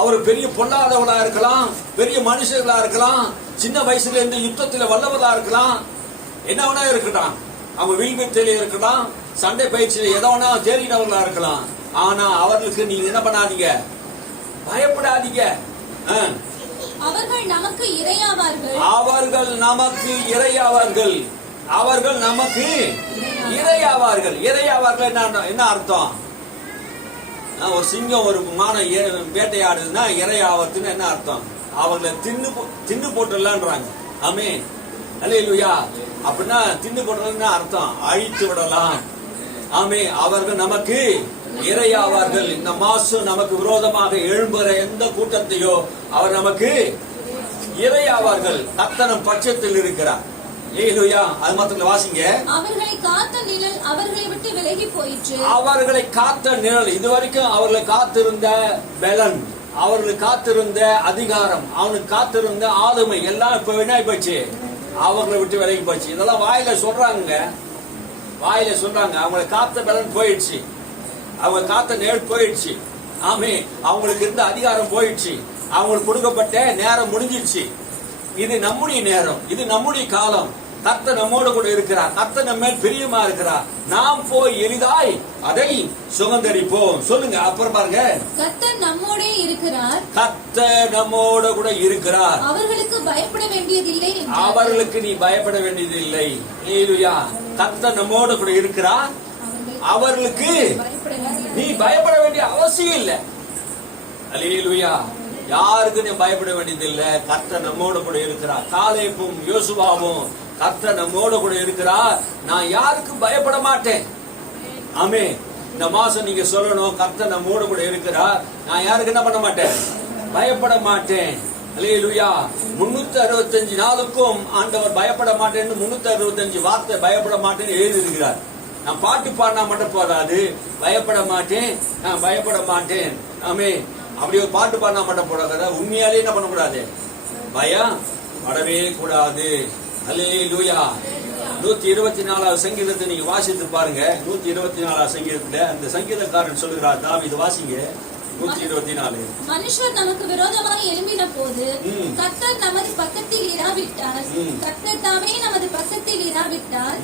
அவர் பெரிய பொல்லாதவர்களா இருக்கலாம், பெரிய மனுஷர்களா இருக்கலாம், சின்ன வயசுல இருந்து யுத்தத்துல வல்லவர்களா இருக்கலாம், என்ன வேணா இருக்கலாம், அவங்க வில்வித்தையில இருக்கலாம், சண்டை பயிற்சியில எதை வேணா தேறினவர்களா இருக்கலாம். ஆனா அவர்களுக்கு நீங்க என்ன பண்ணாதீங்க, பயப்படாதீங்க. அவர்கள் நமக்கு இரையாவார்கள். அவர்கள் நமக்கு இரையாவார்கள். அவர்கள் நமக்கு இரையாவார்கள். இரையாவார்கள் என்ன அர்த்தம்? ஒரு சிங்கம் ஒரு மானை வேட்டையாடுதுன்னா இரையாவதுன்னு என்ன அர்த்தம்? அவர்களை தின்னு போட்டுடலான்றாங்க. ஆமென், அல்லேலூயா. அப்படின்னா தின்னு போட்டுடலாம் அர்த்தம், அழித்து விடலாம். ஆமென். அவர்கள் நமக்கு இரையாவார்கள். இந்த மாசம் நமக்கு விரோதமாக எழும்புகிற எந்த கூட்டத்தையோ அவர் நமக்கு இரையாவார்கள். கர்த்தர் பட்சத்தில் இருக்கிறார். அல்லேலூயா. அது மாத்திரம் வாசிங்க. அவர்களை காத்த நிழல் அவர்களை விட்டு விலகி போயிற்று. அவர்களை காத்த நிழல், இதுவரைக்கும் அவர்களை காத்திருந்த பலன், அவர்களை காத்திருந்த அதிகாரம், அவனுக்கு காத்திருந்த ஆளுமை எல்லாம் இப்ப என்ன போச்சு? அவர்களை விட்டு விலகி போச்சு. இதெல்லாம் வாயில சொல்றாங்க, வாயில சொல்றாங்க. அவங்களை காத்த பலன் போயிடுச்சு, அவங்க காத்த நிழல் போயிடுச்சு. ஆமே, அவங்களுக்கு இருந்த அதிகாரம் போயிடுச்சு, அவங்களுக்கு கொடுக்கப்பட்ட நேரம் முடிஞ்சிருச்சு. இது நம்முடைய நேரம், இது நம்முடைய காலம். கர்த்தர் நம்மோடு கூட இருக்கிறார். கர்த்தர் நம்ம மேல் பிரியமா இருக்கிறார். நாம் போய் எளிதாய் அதை சுகந்தரிப்போம். சொல்லுங்க. அப்புறம் பாருங்க, கர்த்தர் நம்மோடே இருக்கிறார். கர்த்தர் நம்மோடு கூட இருக்கிறார். அவர்களுக்கு பயப்பட வேண்டியதில்லை. அவர்களுக்கு நீ பயப்பட வேண்டியதில்லை. அல்லேலூயா. கர்த்தர் நம்மோடு கூட இருக்கிறார். அவர்களுக்கு நீ பயப்பட வேண்டிய அவசியம் இல்லை. அல்லேலூயா. யாருக்கு நீ பயப்பட வேண்டியதில்லை. கர்த்தர் நம்மோடு கூட இருக்கிறார். காலேபும் யோசுவாவும் கர்த்தர் நம்மோடு கூட இருக்கிறார். நான் யாருக்கு பயப்பட மாட்டேன். ஆமே, இந்த மாசம் நீங்க சொல்லணும், கர்த்தர் நம்மோடு கூட இருக்கிறார், நான் யாருக்கு என்ன பண்ண மாட்டேன், பயப்பட மாட்டேன். அல்லேலூயா. 365 நாளுக்கும் ஆண்டவர் பயப்பட மாட்டேன்னு 365 வார்த்தை பயப்பட மாட்டேன்னு எழுதியிருக்கிறார். நான் பாட்டு பாடினா மட்டும் போதாது, பயப்பட மாட்டேன், நான் பயப்பட மாட்டேன். ஆமே, அப்படி ஒரு பாட்டு பாடினா மட்டும் போடாத, உண்மையாலே என்ன பண்ணக்கூடாது, பயம் படவே கூடாது. அல்லேலூயா. 124வது சங்கீதத்தை நீங்க வாசித்து பாருங்க. 124வது சங்கீதத்துல அந்த சங்கீதக்காரன் சொல்லுகிறார், தாவீது வாசிங்க. 124. மனுஷர் நமக்கு விரோதமாக எழும்பின போது கர்த்தர் நமது பக்கத்தில் இராவிட்டார், கர்த்தர் தாமே நமது பக்கத்தில் இராவிட்டார்,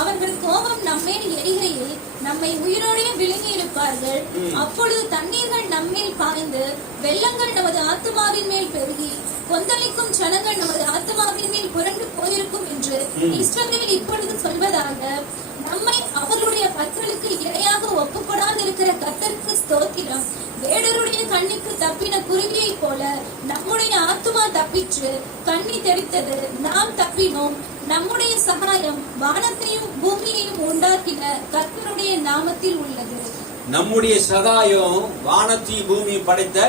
அவர்கள் கோபம் நம்மேல் எரிகையில் நம்மை உயிரோடே விழுங்கி இருப்பார்கள். அப்பொழுது தண்ணீர்கள் நம்மேல் பாய்ந்து வெள்ளங்கள் நமது ஆத்துமாவின் மேல் பெருகி கொந்தளிக்கும் ஜனங்கள் நமது ஆத்துமாவின் மேல் புரண்டு போயிருக்கும் என்று இஸ்ரவேல் இப்பொழுது சொல்வதாக, நம்மை அவர்களுடைய பற்களுக்கு இரையாக ஒப்புக்கொடாதிருக்கிற கர்த்தருக்கு ஸ்தோத்திரம். வேடருடைய கண்ணிக்கு தப்பின குருவியை போல நம்முடைய ஆத்துமா தப்பிற்று, கண்ணி தெளித்தது, நாம் தப்பினோம். நம்முடைய சகாயம் வானத்தையும் பூமியையும் உண்டாக்கின கர்த்தருடைய நாமத்தில் உள்ளது. நம்முடைய சகாயம் வானத்தையும் பூமியை படைத்த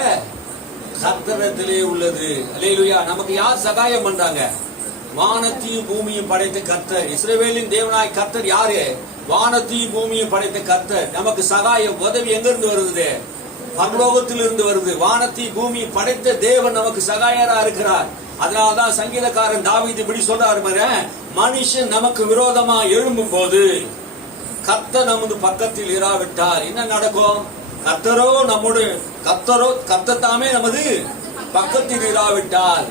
கர்த்தரிடத்திலே உள்ளது. அல்லேலூயா. நமக்கு யார் சகாயம் பண்றாங்க? வானத்தையும் பூமியும் படைத்த கர்த்தர். இஸ்ரவேலின் தேவனாய் கர்த்தர் யாரு? வானத்தையும் பூமியும் படைத்த கர்த்தர். நமக்கு சகாயம் உதவி எங்க இருந்து வருது? பரலோகத்தில் இருந்து வருது. வானத்தையும் பூமியும் படைத்த தேவன் நமக்கு சகாயரா இருக்கிறார். அதனால்தான் சங்கீதக்காரன் தாவீது இப்படி சொல்றாரு, மனுஷன் நமக்கு விரோதமா எழும்பும் போது கர்த்தர் நமது பக்கத்தில் இராவிட்டால் என்ன நடக்கும்? கர்த்தர் தாமே நமது பக்கத்தில் இராவிட்டால்,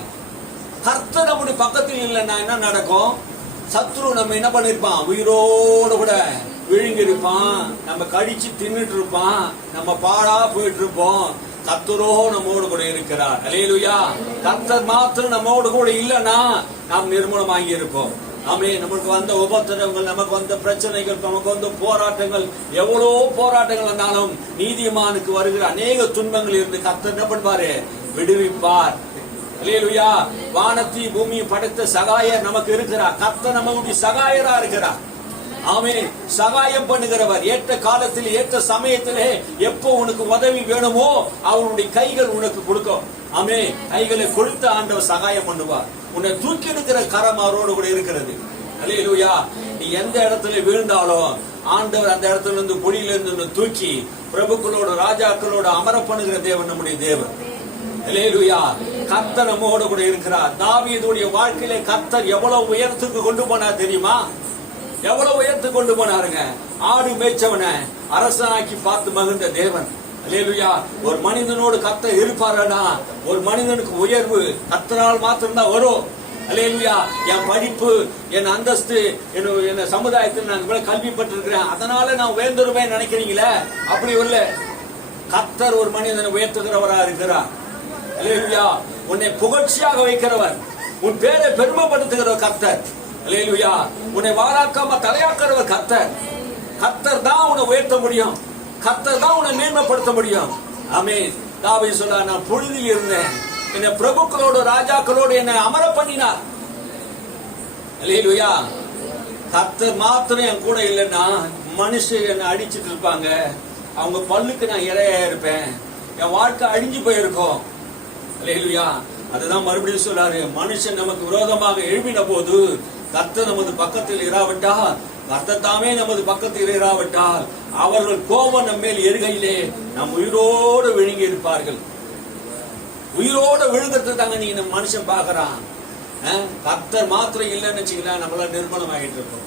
கர்த்தர் நம்முடைய பக்கத்தில் இல்லைன்னா என்ன நடக்கும்? சத்ரு நம்ம என்ன பண்ணிருப்பான்? உயிரோடு கூட விழுங்கி இருப்பான், நம்ம கடிச்சு தின்னுட்டு இருப்பான், நம்ம பாடா போயிட்டு இருப்போம். கர்த்தரோ நம்மோடு கூட இருக்கிறார். அல்லேலூயா. கர்த்தர் மாத்திரம் நம்மோடு கூட இல்லைன்னா நாம் நிர்மூலமாகி இருப்போம். ஆமே, நமக்கு வந்த உபத்திரவங்கள், நமக்கு வந்த பிரச்சனைகள், நமக்கு வந்த போராட்டங்கள், எவ்வளவு போராட்டங்கள் வந்தாலும் நீதிமானுக்கு வருகிற அநேக துன்பங்கள் இருந்து கர்த்தர் என்ன பண்ணுவாரு? விடுவிப்பார். அல்லேலூயா. வானத்தை பூமி படைத்த சகாயர் நமக்கு இருக்கிறார். கர்த்தர் நம்முடைய சகாயரா இருக்கிறார். ஆமே, சகாயம் பண்ணுகிறவர். ஏற்ற காலத்தில் ஏற்ற சமயத்திலே எப்போ உனக்கு உதவி வேணுமோ அவருடைய கைகள் உனக்கு கொடுக்கும். ஆமே, கைகளை கொடுத்த ஆண்டவர் சகாயம் பண்ணுவார். உன்னை தூக்கி எடுக்கிற கரம் அவரோடு கூட இருக்கிறது. அல்லேலூயா. நீ எந்த இடத்துல வீழ்ந்தாலும் ஆண்டவர் அந்த இடத்துல இருந்து குழியில இருந்து தூக்கி பிரபுக்களோட ராஜாக்களோட அமர பண்ணுகிற தேவன் நம்முடைய தேவன். அல்லேலூயா. கர்த்தர் நம்மோடு கூட இருக்கிறார். தாவீதுடைய வாழ்க்கையிலே கர்த்தர் எவ்வளவு உயரத்துக்கு கொண்டு போனார் தெரியுமா? எவ்வளவு உயர்த்து கொண்டு போனாருங்க. ஆடு மேய்ச்சவனை அரசனாக்கி பார்த்து மகிழ்ந்த தேவன். அல்லேலூயா. ஒரு மனிதனோடு கர்த்தர் இருப்பாரா, ஒரு மனிதனுக்கு உயர்வு கர்த்தரால் மாத்திரம்தான் வரும். அல்லேலூயா. என் படிப்பு, என் அந்தஸ்து, என்ன சமுதாயத்தில் நான் இவ்வளவு கல்வி பெற்றிருக்கிறேன், அதனால நான் உயர்ந்துருவேன் நினைக்கிறீங்களே? அப்படி இல்ல. கர்த்தர் ஒரு மனிதனை உயர்த்துகிறவரா இருக்கிறார். அல்லேலூயா. உன்னை புகழ்ச்சியாக வைக்கிறவர், உன் பேரை பெருமைப்படுத்துகிறவர் கர்த்தர். அல்லேலூயா. உன்னை வாழாக்காம தலையாக்கிறவர் கர்த்தர். கர்த்தர் தான் உன்னை உயர்த்த முடியும். கர்த்தர் தான் உன்னை மேன்மைப்படுத்த முடியும். ஆமென். தாவீது சொல்றார், நான் புழுதியில் இருந்தேன், என்னை பிரபுக்களோடு ராஜாக்களோடு என்னை அமர பண்ணினார். அல்லேலூயா. கர்த்தர் மாத்திரம் என் கூட இல்லைன்னா மனுஷன் என்னை அடிச்சிட்டு இருப்பாங்க, அவங்க பல்லுக்கு நான் இரையா இருப்பேன், என் வாழ்க்கை அழிஞ்சு போயிருக்கும். அல்லேலூயா. அதுதான் மறுபடியும் சொல்றாரு, மனுஷன் நமக்கு விரோதமாக எழுப்பின போது கர்த்தர் நமது பக்கத்தில் இராவிட்டால், கர்த்தர் தாமே நமது பக்கத்தில் இராவிட்டால், அவர்கள் கோபம் நம்ம மேல் எருகையிலே நம் உயிரோடு விழுங்கி இருப்பார்கள். உயிரோட விழுங்கிறது தாங்க நீ நம்ம மனுஷன் பாக்குறான். கர்த்தர் மாத்திரம் இல்லைன்னு வச்சுக்கலாம், நம்மள நிர்மலம் ஆகிட்டு இருக்கோம்.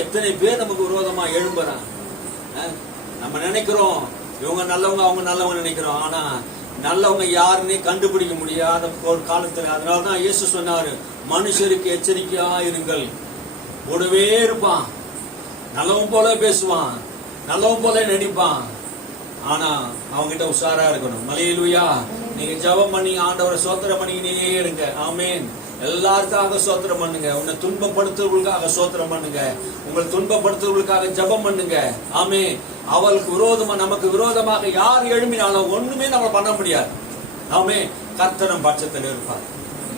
எத்தனை பேர் நமக்கு விரோதமா எழும்புறான். நம்ம நினைக்கிறோம் இவங்க நல்லவங்க அவங்க நல்லவங்க நினைக்கிறோம், ஆனா நல்லவங்க யாருன்னே கண்டுபிடிக்க முடியாத ஒரு காலத்துல. அதனாலதான் இயேசு சொன்னாரு, மனுஷருக்கு எச்சரிக்கையா இருங்கள். கூடவே இருப்பான், நல்லவன் போல பேசுவான், நல்லவன் போல நடிப்பான், ஆனா அவங்கிட்ட உஷாரா இருக்கணும். அல்லேலூயா. நீங்க ஜெபம் பண்ணி ஆண்டவரை சோத்திரம் பண்ணிக்கினே இருங்க. ஆமென். எல்லாருக்காக சோத்திரம் பண்ணுங்க. உன்னை துன்பப்படுத்துவர்களுக்காக சோத்திரம் பண்ணுங்க. உங்களை துன்பப்படுத்துவர்களுக்காக ஜெபம் பண்ணுங்க. ஆமென். அவளுக்கு விரோதமா நமக்கு விரோதமாக யார் எழும்பினாலும் ஒண்ணுமே நம்ம பண்ண முடியாது. ஆமென். கர்த்தர் நம் பட்சத்தில் இருப்பார்.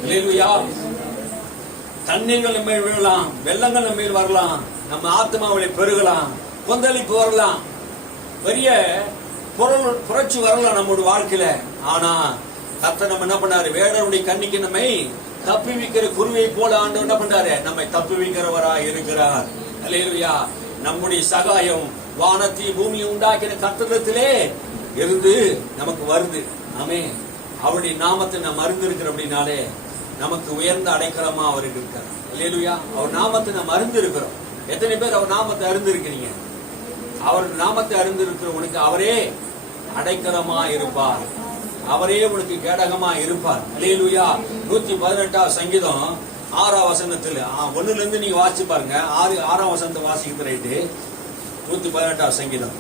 அல்லேலூயா. தண்ணீர்கள் நம்ம மேல் விழலாம், வெள்ளங்கள் நம்ம மேல் வரலாம், நம்ம ஆத்மாவிலே பெருகலாம், கொந்தளிப்பு வரலாம், பெரிய புரட்சி வரலாம் நம்முடைய வாழ்க்கையில. ஆனா கர்த்தர் நம்ம என்ன பண்ணாரு, வேடனுடைய கண்ணிக்கு நம்மை தப்பி வைக்கிற குருவை போல ஆண்டவர் என்ன பண்றாரு, நம்மை தப்பி வைக்கிறவரா இருக்கிறார். அல்லேலூயா. நம்முடைய சகாயம் வானத்தை பூமியை உண்டாக்கின கர்த்தரிடத்திலே இருந்து நமக்கு வருது. ஆமென். அவருடைய நாமத்தை நாம் அறிந்திருக்கிற அப்படின்னாலே நமக்கு உயர்ந்த அடைக்கலமா அவர் இருக்கார். அல்லேலூயா. அவர் நாமத்தை நாம் அறிந்திருக்கிறோம். எத்தனை பேர் அவர் நாமத்தை அறிந்திருக்கிறீங்க? அவர் நாமத்தை அறிந்திருக்கிற உனக்கு அவரே அடைக்கலமா இருப்பார், அவரே உனக்கு கேடகமா இருப்பார். அல்லேலூயா. 118 சங்கீதம் 6ஆம் வசனத்தில் 1ல இருந்து நீங்க வாசிச்சு பாருங்க. 6ஆம் வசனத்தை வாசிக்கிறது ரைட்டு. 118 சங்கீதம்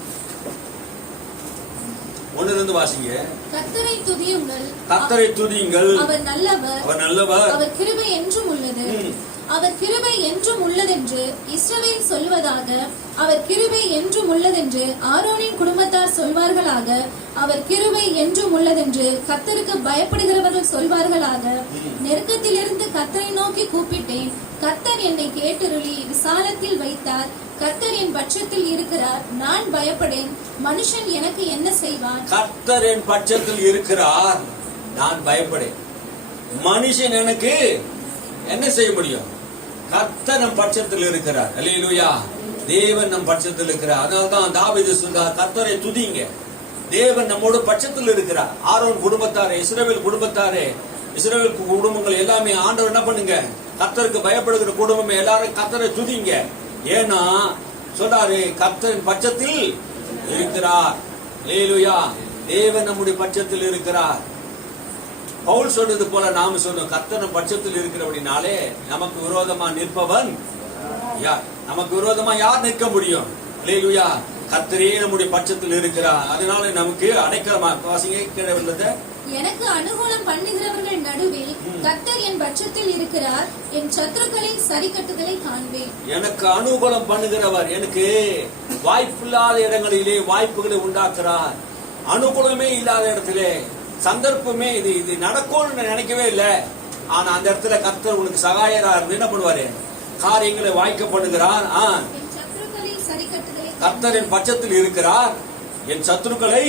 1ல இருந்து வாசிங்க. கர்த்தரை துதியுங்கள், கர்த்தரை துதியுங்கள், அவர் நல்லவர், அவர் நல்லவர், அவர் கிருபை என்றும் உள்ளது. அவர் கிருபை என்றும் உள்ளதென்று இஸ்ரவேல் சொல்வதாக, அவர் கிருபை என்றும் உள்ளதென்று ஆரோனின் குடும்பத்தார் சொல்வார்களாக, அவர் கிருபை என்றும் உள்ளதென்று கர்த்தருக்கு பயப்படுகிறவர்கள் சொல்வார்களாக. நெருக்கத்திலிருந்து கர்த்தரை நோக்கி கூப்பிட்டேன், கர்த்தர் என்னை கேட்டருளி விசாலத்தில் வைத்தார். கர்த்தர் என் பட்சத்தில் இருக்கிறார், நான் பயப்படேன். மனுஷன் எனக்கு என்ன செய்வான்? கர்த்தர் என் பட்சத்தில் இருக்கிறார், நான் பயப்படேன். மனுஷன் எனக்கு என்ன செய்ய முடியும்? கர்த்தர் நம் பட்சத்தில் இருக்கிறார். அல்லேலூயா. தேவன் நம் பட்சத்தில் இருக்கிறார். அதனால்தான் தாவீது சொல்றார், கர்த்தரை துதிங்க, தேவன் நம்மோட பட்சத்தில் இருக்கிறார். ஆரோன் குடும்பத்தாரே, இஸ்ரவேல் குடும்பத்தாரே, இஸ்ரவேல் குடும்பங்கள் எல்லாமே ஆண்டவர் என்ன பண்ணுங்க, கர்த்தருக்கு பயப்படுகிற குடும்பமே எல்லாரும் கர்த்தரை துதிங்க. ஏன்னா சொல்றாரு, கர்த்தரின் பட்சத்தில் இருக்கிறார். அல்லேலூயா. தேவன் நம்முடைய பட்சத்தில் இருக்கிறார். பவுல் சொல்றது போல நாம சொன்னோம், கர்த்தர் பட்சத்தில் இருக்கிறபடினாலே நமக்கு விரோதமா நிற்பவன் யார்? நமக்கு விரோதமா யார் நிற்க முடியும்? அல்லேலூயா. கர்த்தரே நம்முடைய பட்சத்தில் இருக்கிறார். அதனால நமக்கு அடைக்கலமா. வாசிங்க கீழே உள்ளது. எனக்கு அனுகூலம் பண்ணுகிறவர்கள் நடுவில் கர்த்தர் என் பட்சத்தில் இருக்கிறார், என் சத்துருக்களின் சரிக்கட்டுதலை காண்பேன். எனக்கு அனுகூலம் பண்ணுகிறவர் எனக்கு வாய்ப்பில்லாத இடங்களிலே வாய்ப்புகளை உண்டாக்குறார். அனுகூலமே இல்லாத இடத்திலே சந்தர்ப்பமே இது நடக்கும்னு நினைக்கவே இல்லை, ஆனா அந்த இடத்துல கர்த்தர் உனக்கு சகாயரார் என்ன பண்ணுவாரு, காரியங்களை வாய்க்க பண்ணுகிறார். கர்த்தர் என் பட்சத்தில் இருக்கிறார், என் சத்துருக்களை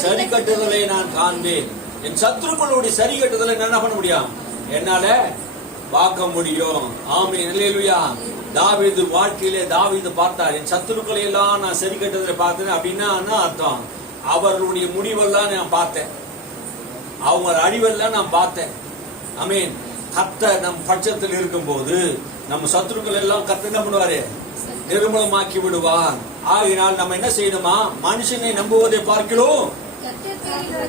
சரி கட்டுதலை நான் காண்பேன். என் சத்துருக்களுடைய சரி கட்டுதலை என்ன பண்ண முடியும்? என்னால பார்க்க முடியும். ஆமென். அல்லேலூயா. தாவீது வாழ்க்கையிலே தாவீது பார்த்தார், என் சத்துருக்களை எல்லாம் நான் சரி கட்டதை பார்த்தேன். அப்படின்னா அர்த்தம், அவர்களுடைய முடிவெல்லாம் நான் பார்த்தேன், அவங்க அழிவெல்லாம் நான் பார்த்தேன். ஆமென். கர்த்தர் நம் பட்சத்தில் இருக்கும் போது நம்ம சத்துருக்கள் எல்லாம் கர்த்தர் என்ன பண்ணுவாரு? நிர்மூலமாக்கி விடுவார். ஆகினால் நம்ம என்ன செய்யணுமா? மனுஷனை நம்புவதை பார்க்கிறோம்,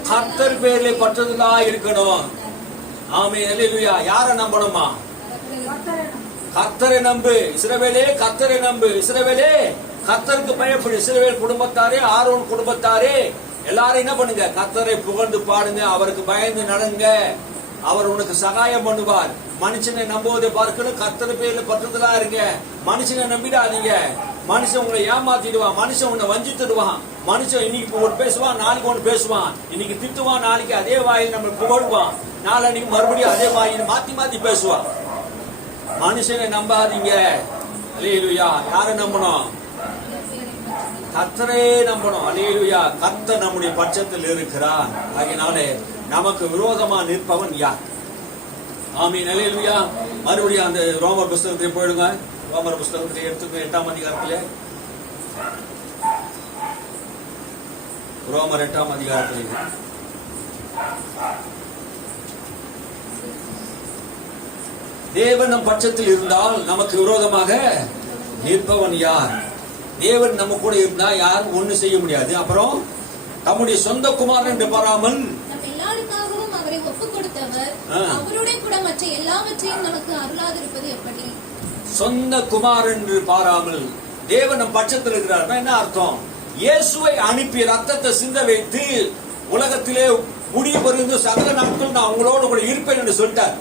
கர்த்தர் பேரிலே பற்றதுலா இருக்கணும். ஆமென். அல்லேலூயா. யாரை நம்பணுமா? கர்த்தரை நம்பு இஸ்ரவேலே, கர்த்தரை நம்பு இஸ்ரவேலே, கர்த்தருக்கு பயப்படு இஸ்ரவேல் குடும்பத்தாரே, ஆரோன் குடும்பத்தாரே, எல்லாரும் என்ன பண்ணுங்க? கர்த்தரை புகழ்ந்து பாடுங்க, அவருக்கு பயந்து நடங்க, அவர் உனக்கு சகாயம் பண்ணுவார். மனுஷனை நம்புவதை பார்க்கணும், கர்த்தர் பேர்ல பற்றதுலா இருங்க. மனுஷனை நம்பிடாதீங்க. மனுஷன் உங்களை ஏமாத்திடுவான், மனுஷன் உன்னை வஞ்சித்துடுவான். மனுஷன் இன்னைக்கு ஒன்று பேசுவான், நாளைக்கு ஒன்று பேசுவான். இன்னைக்கு திட்டுவான், நாளைக்கு அதே வாயில் நம்ம புகழ்வான், நாளைக்கு மறுபடியும் அதே வாயில் மாத்தி மாத்தி பேசுவான். மனுஷனை நம்பாதீங்க. அல்லேலூயா. யாரை நம்பணும்? கர்த்தரே நம்பணும். அல்லேலூயா. கர்த்தர் நம்முடைய பட்சத்தில் இருக்கிறார். ஆகையினாலே நமக்கு விரோதமா நிற்பவன் யார்? ஆமீன். அல்லேலூயா. மறுபடியும் அந்த ரோமர் புஸ்தகத்தை போயிடுங்க. ரோமர் புஸ்தகத்தை எடுத்துக்க 8ஆம் அதிகாரத்திலே, ரோமர் 8ஆம் அதிகாரத்திலே தேவன் நம் பட்சத்தில் இருந்தால் நமக்கு விரோதமாக நிற்பவன் யார்? தேவன் நம்ம கூட இருந்தா யார் ஒண்ணு செய்ய முடியாது. அப்புறம் தம்முடைய சொந்த குமாரன் என்று பாராமல் நம் எல்லாருக்காகவும் அவரை ஒப்புக் கொடுத்தவர் அவருடைய கூட மற்ற எல்லாவற்றையும் நமக்கு அருளாதிருப்பது எப்படி? சொந்த குமாரன் என்று பாராமல் தேவன் நம் பட்சத்தில் இருக்கிறார். என்ன அர்த்தம்? இயேசுவை அனுப்பி ரத்தத்தை சிந்த வைத்து உலகத்திலே முடிய வருகிற சகல நாட்கள் நான் உங்களோடு கூட இருப்பேன் என்று சொல்லிட்டார்.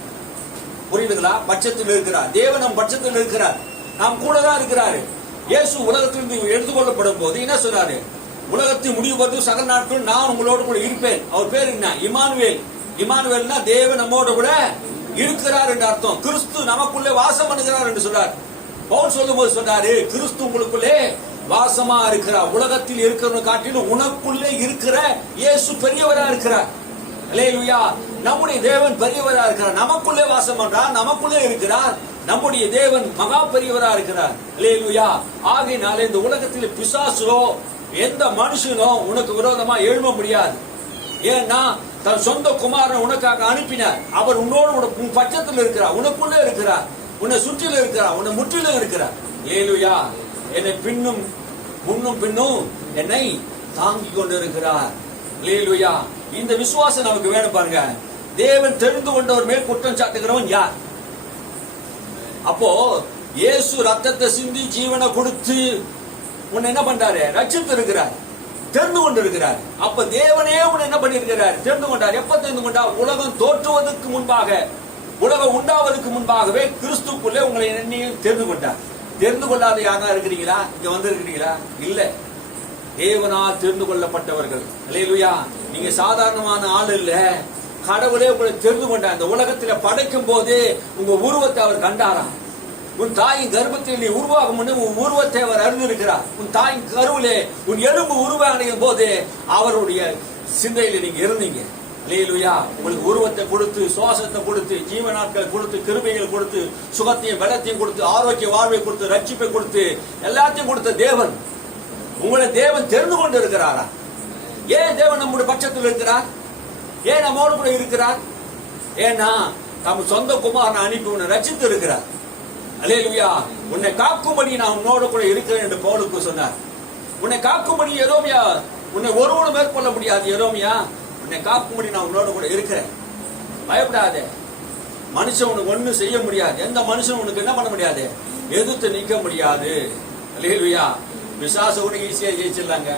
புரியுதுங்களா? பட்சத்தில் இருக்கிறார். தேவன் நம் பட்சத்தில் இருக்கிறார், நாம் கூட தான் இருக்கிறாரு. இயேசு உலகத்திலிருந்து எடுத்துக்கொள்ளப்படும் போது என்ன சொல்றாரு? உலகத்தின் முடிவு வருது சகல நாட்கள் நான் உங்களோடு கூட இருப்பேன். அவர் பேர் என்ன? இமானுவேல். இமானுவேல்னா தேவன் நம்மோடு கூட இருக்கிறார் என்று அர்த்தம். கிறிஸ்து நமக்குள்ளே வாசம் பண்ணுகிறார் என்று சொல்றார். பவுல் சொல்லும் போது சொன்னாரு, கிறிஸ்து உங்களுக்குள்ளே வாசமா இருக்கிறார். உலகத்தில் இருக்கிறவங்க காட்டிலும் உனக்குள்ளே இருக்கிற இயேசு பெரியவரா இருக்கிறார். அல்லேலூயா. நம்முடைய தேவன் பெரியவரா இருக்கிறார், நமக்குள்ளே வாசம் பண்றார், நமக்குள்ளே இருக்கிறார். நம்முடைய தேவன் மகா பெரியவரா இருக்கிறார். அல்லேலூயா. ஆகையினால இந்த உலகத்தில் பிசாசோ எந்த மனுஷனோ உனக்கு விரோதமா எழும்ப முடியாது. ஏன்னா தன் சொந்த குமாரன் உனக்காக அனுப்பினார். அவர் உன்னோடு உன் பட்சத்தில் இருக்கிறார், உனக்குள்ளே இருக்கிறார், உன்னை சுற்றிலும் இருக்கிறார், உன்னை முற்றிலும் இருக்கிறார். அல்லேலூயா. என்னை பின்னும் முன்னும் பின்னும் என்னை தாங்கிக் கொண்டு இருக்கிறார். அல்லேலூயா. இந்த விசுவாசம் நமக்கு வேணும் பாருங்க. தேவன் தெரிந்து கொண்டவர் மேல் குற்றம் சாட்டுகிறவன் யார்? அப்போ இயேசு ரத்தத்தை சிந்தி ஜீவனை கொடுத்து உன்னை என்ன பண்றாரு? ரட்சித்து இருக்கிறார், தெரிந்து கொண்டு இருக்கிறார். அப்ப தேவனே உன்னை என்ன பண்ணிருக்கிறார்? தெரிந்து கொண்டார். எப்ப தெரிந்து கொண்டார்? உலகம் தோற்றுவதற்கு முன்பாக, உலகம் உண்டாவதற்கு முன்பாகவே கிறிஸ்துக்குள்ளே உங்களை எண்ணி தெரிந்து கொண்டார். தெரிந்து கொள்ளாத யாரா இருக்கிறீங்களா? இங்க வந்து இருக்கிறீங்களா? இல்ல, தேவனால் தெரிந்து கொள்ளப்பட்டவர்கள். அல்லேலூயா. நீங்க சாதாரணமான ஆள் இல்ல, கடவுளே உங்களை தெரிந்து கொண்டார். இந்த உலகத்துல படைக்கும் போது உங்க உருவத்தை அவர் கண்டாராம். உன் தாயின் கர்ப்பத்தில் நீ உருவாகும் முன்னே உன் உருவத்தை அவர் அறிந்திருக்கிறார். உன் தாயின் கருவிலே உன் எலும்பு உருவாகும் போது அவருடைய சிந்தையில நீங்க இருந்தீங்க. அல்லேலூயா. உங்களுக்கு உருவத்தை கொடுத்து, சுவாசத்தை கொடுத்து, ஜீவனாட்கள் கொடுத்து, கிருபைகள் கொடுத்து, சுகத்தையும் பலத்தையும் கொடுத்து, ஆரோக்கிய வாழ்வை கொடுத்து, ரட்சிப்பை கொடுத்து, எல்லாத்தையும் கொடுத்த தேவன் உங்களை தேவன் தெரிந்து கொண்டு இருக்கிறாரா? ஏன் தேவன் நம்முடைய பட்சத்தில் இருக்கிறார்? ஏன் நம்மோடு கூட இருக்கிறார்? ஏன்னா நம்ம சொந்த குமாரனை அனுப்பி உன்னை ரட்சித்து இருக்கிறார். அல்லேலூயா. உன்னை காக்கும்படி நான் உன்னோடு கூட இருக்கிறேன் என்று பவுலுக்கு சொன்னார். உன்னை காக்கும்படி எரோமியா, உன்னை ஒருவனும் மேற்கொள்ள முடியாது எரோமியா, உன்னை காக்கும்படி நான் உன்னோடு கூட இருக்கிறேன். பயப்படாதே. மனுஷன் உனக்கு ஒன்னும் செய்ய முடியாது. எந்த மனுஷன் உனக்கு என்ன பண்ண முடியாது? எதிர்த்து நிற்க முடியாது. அல்லேலூயா. பிசாச கூட ஈஸியா ஜெயிச்சிடலாங்க.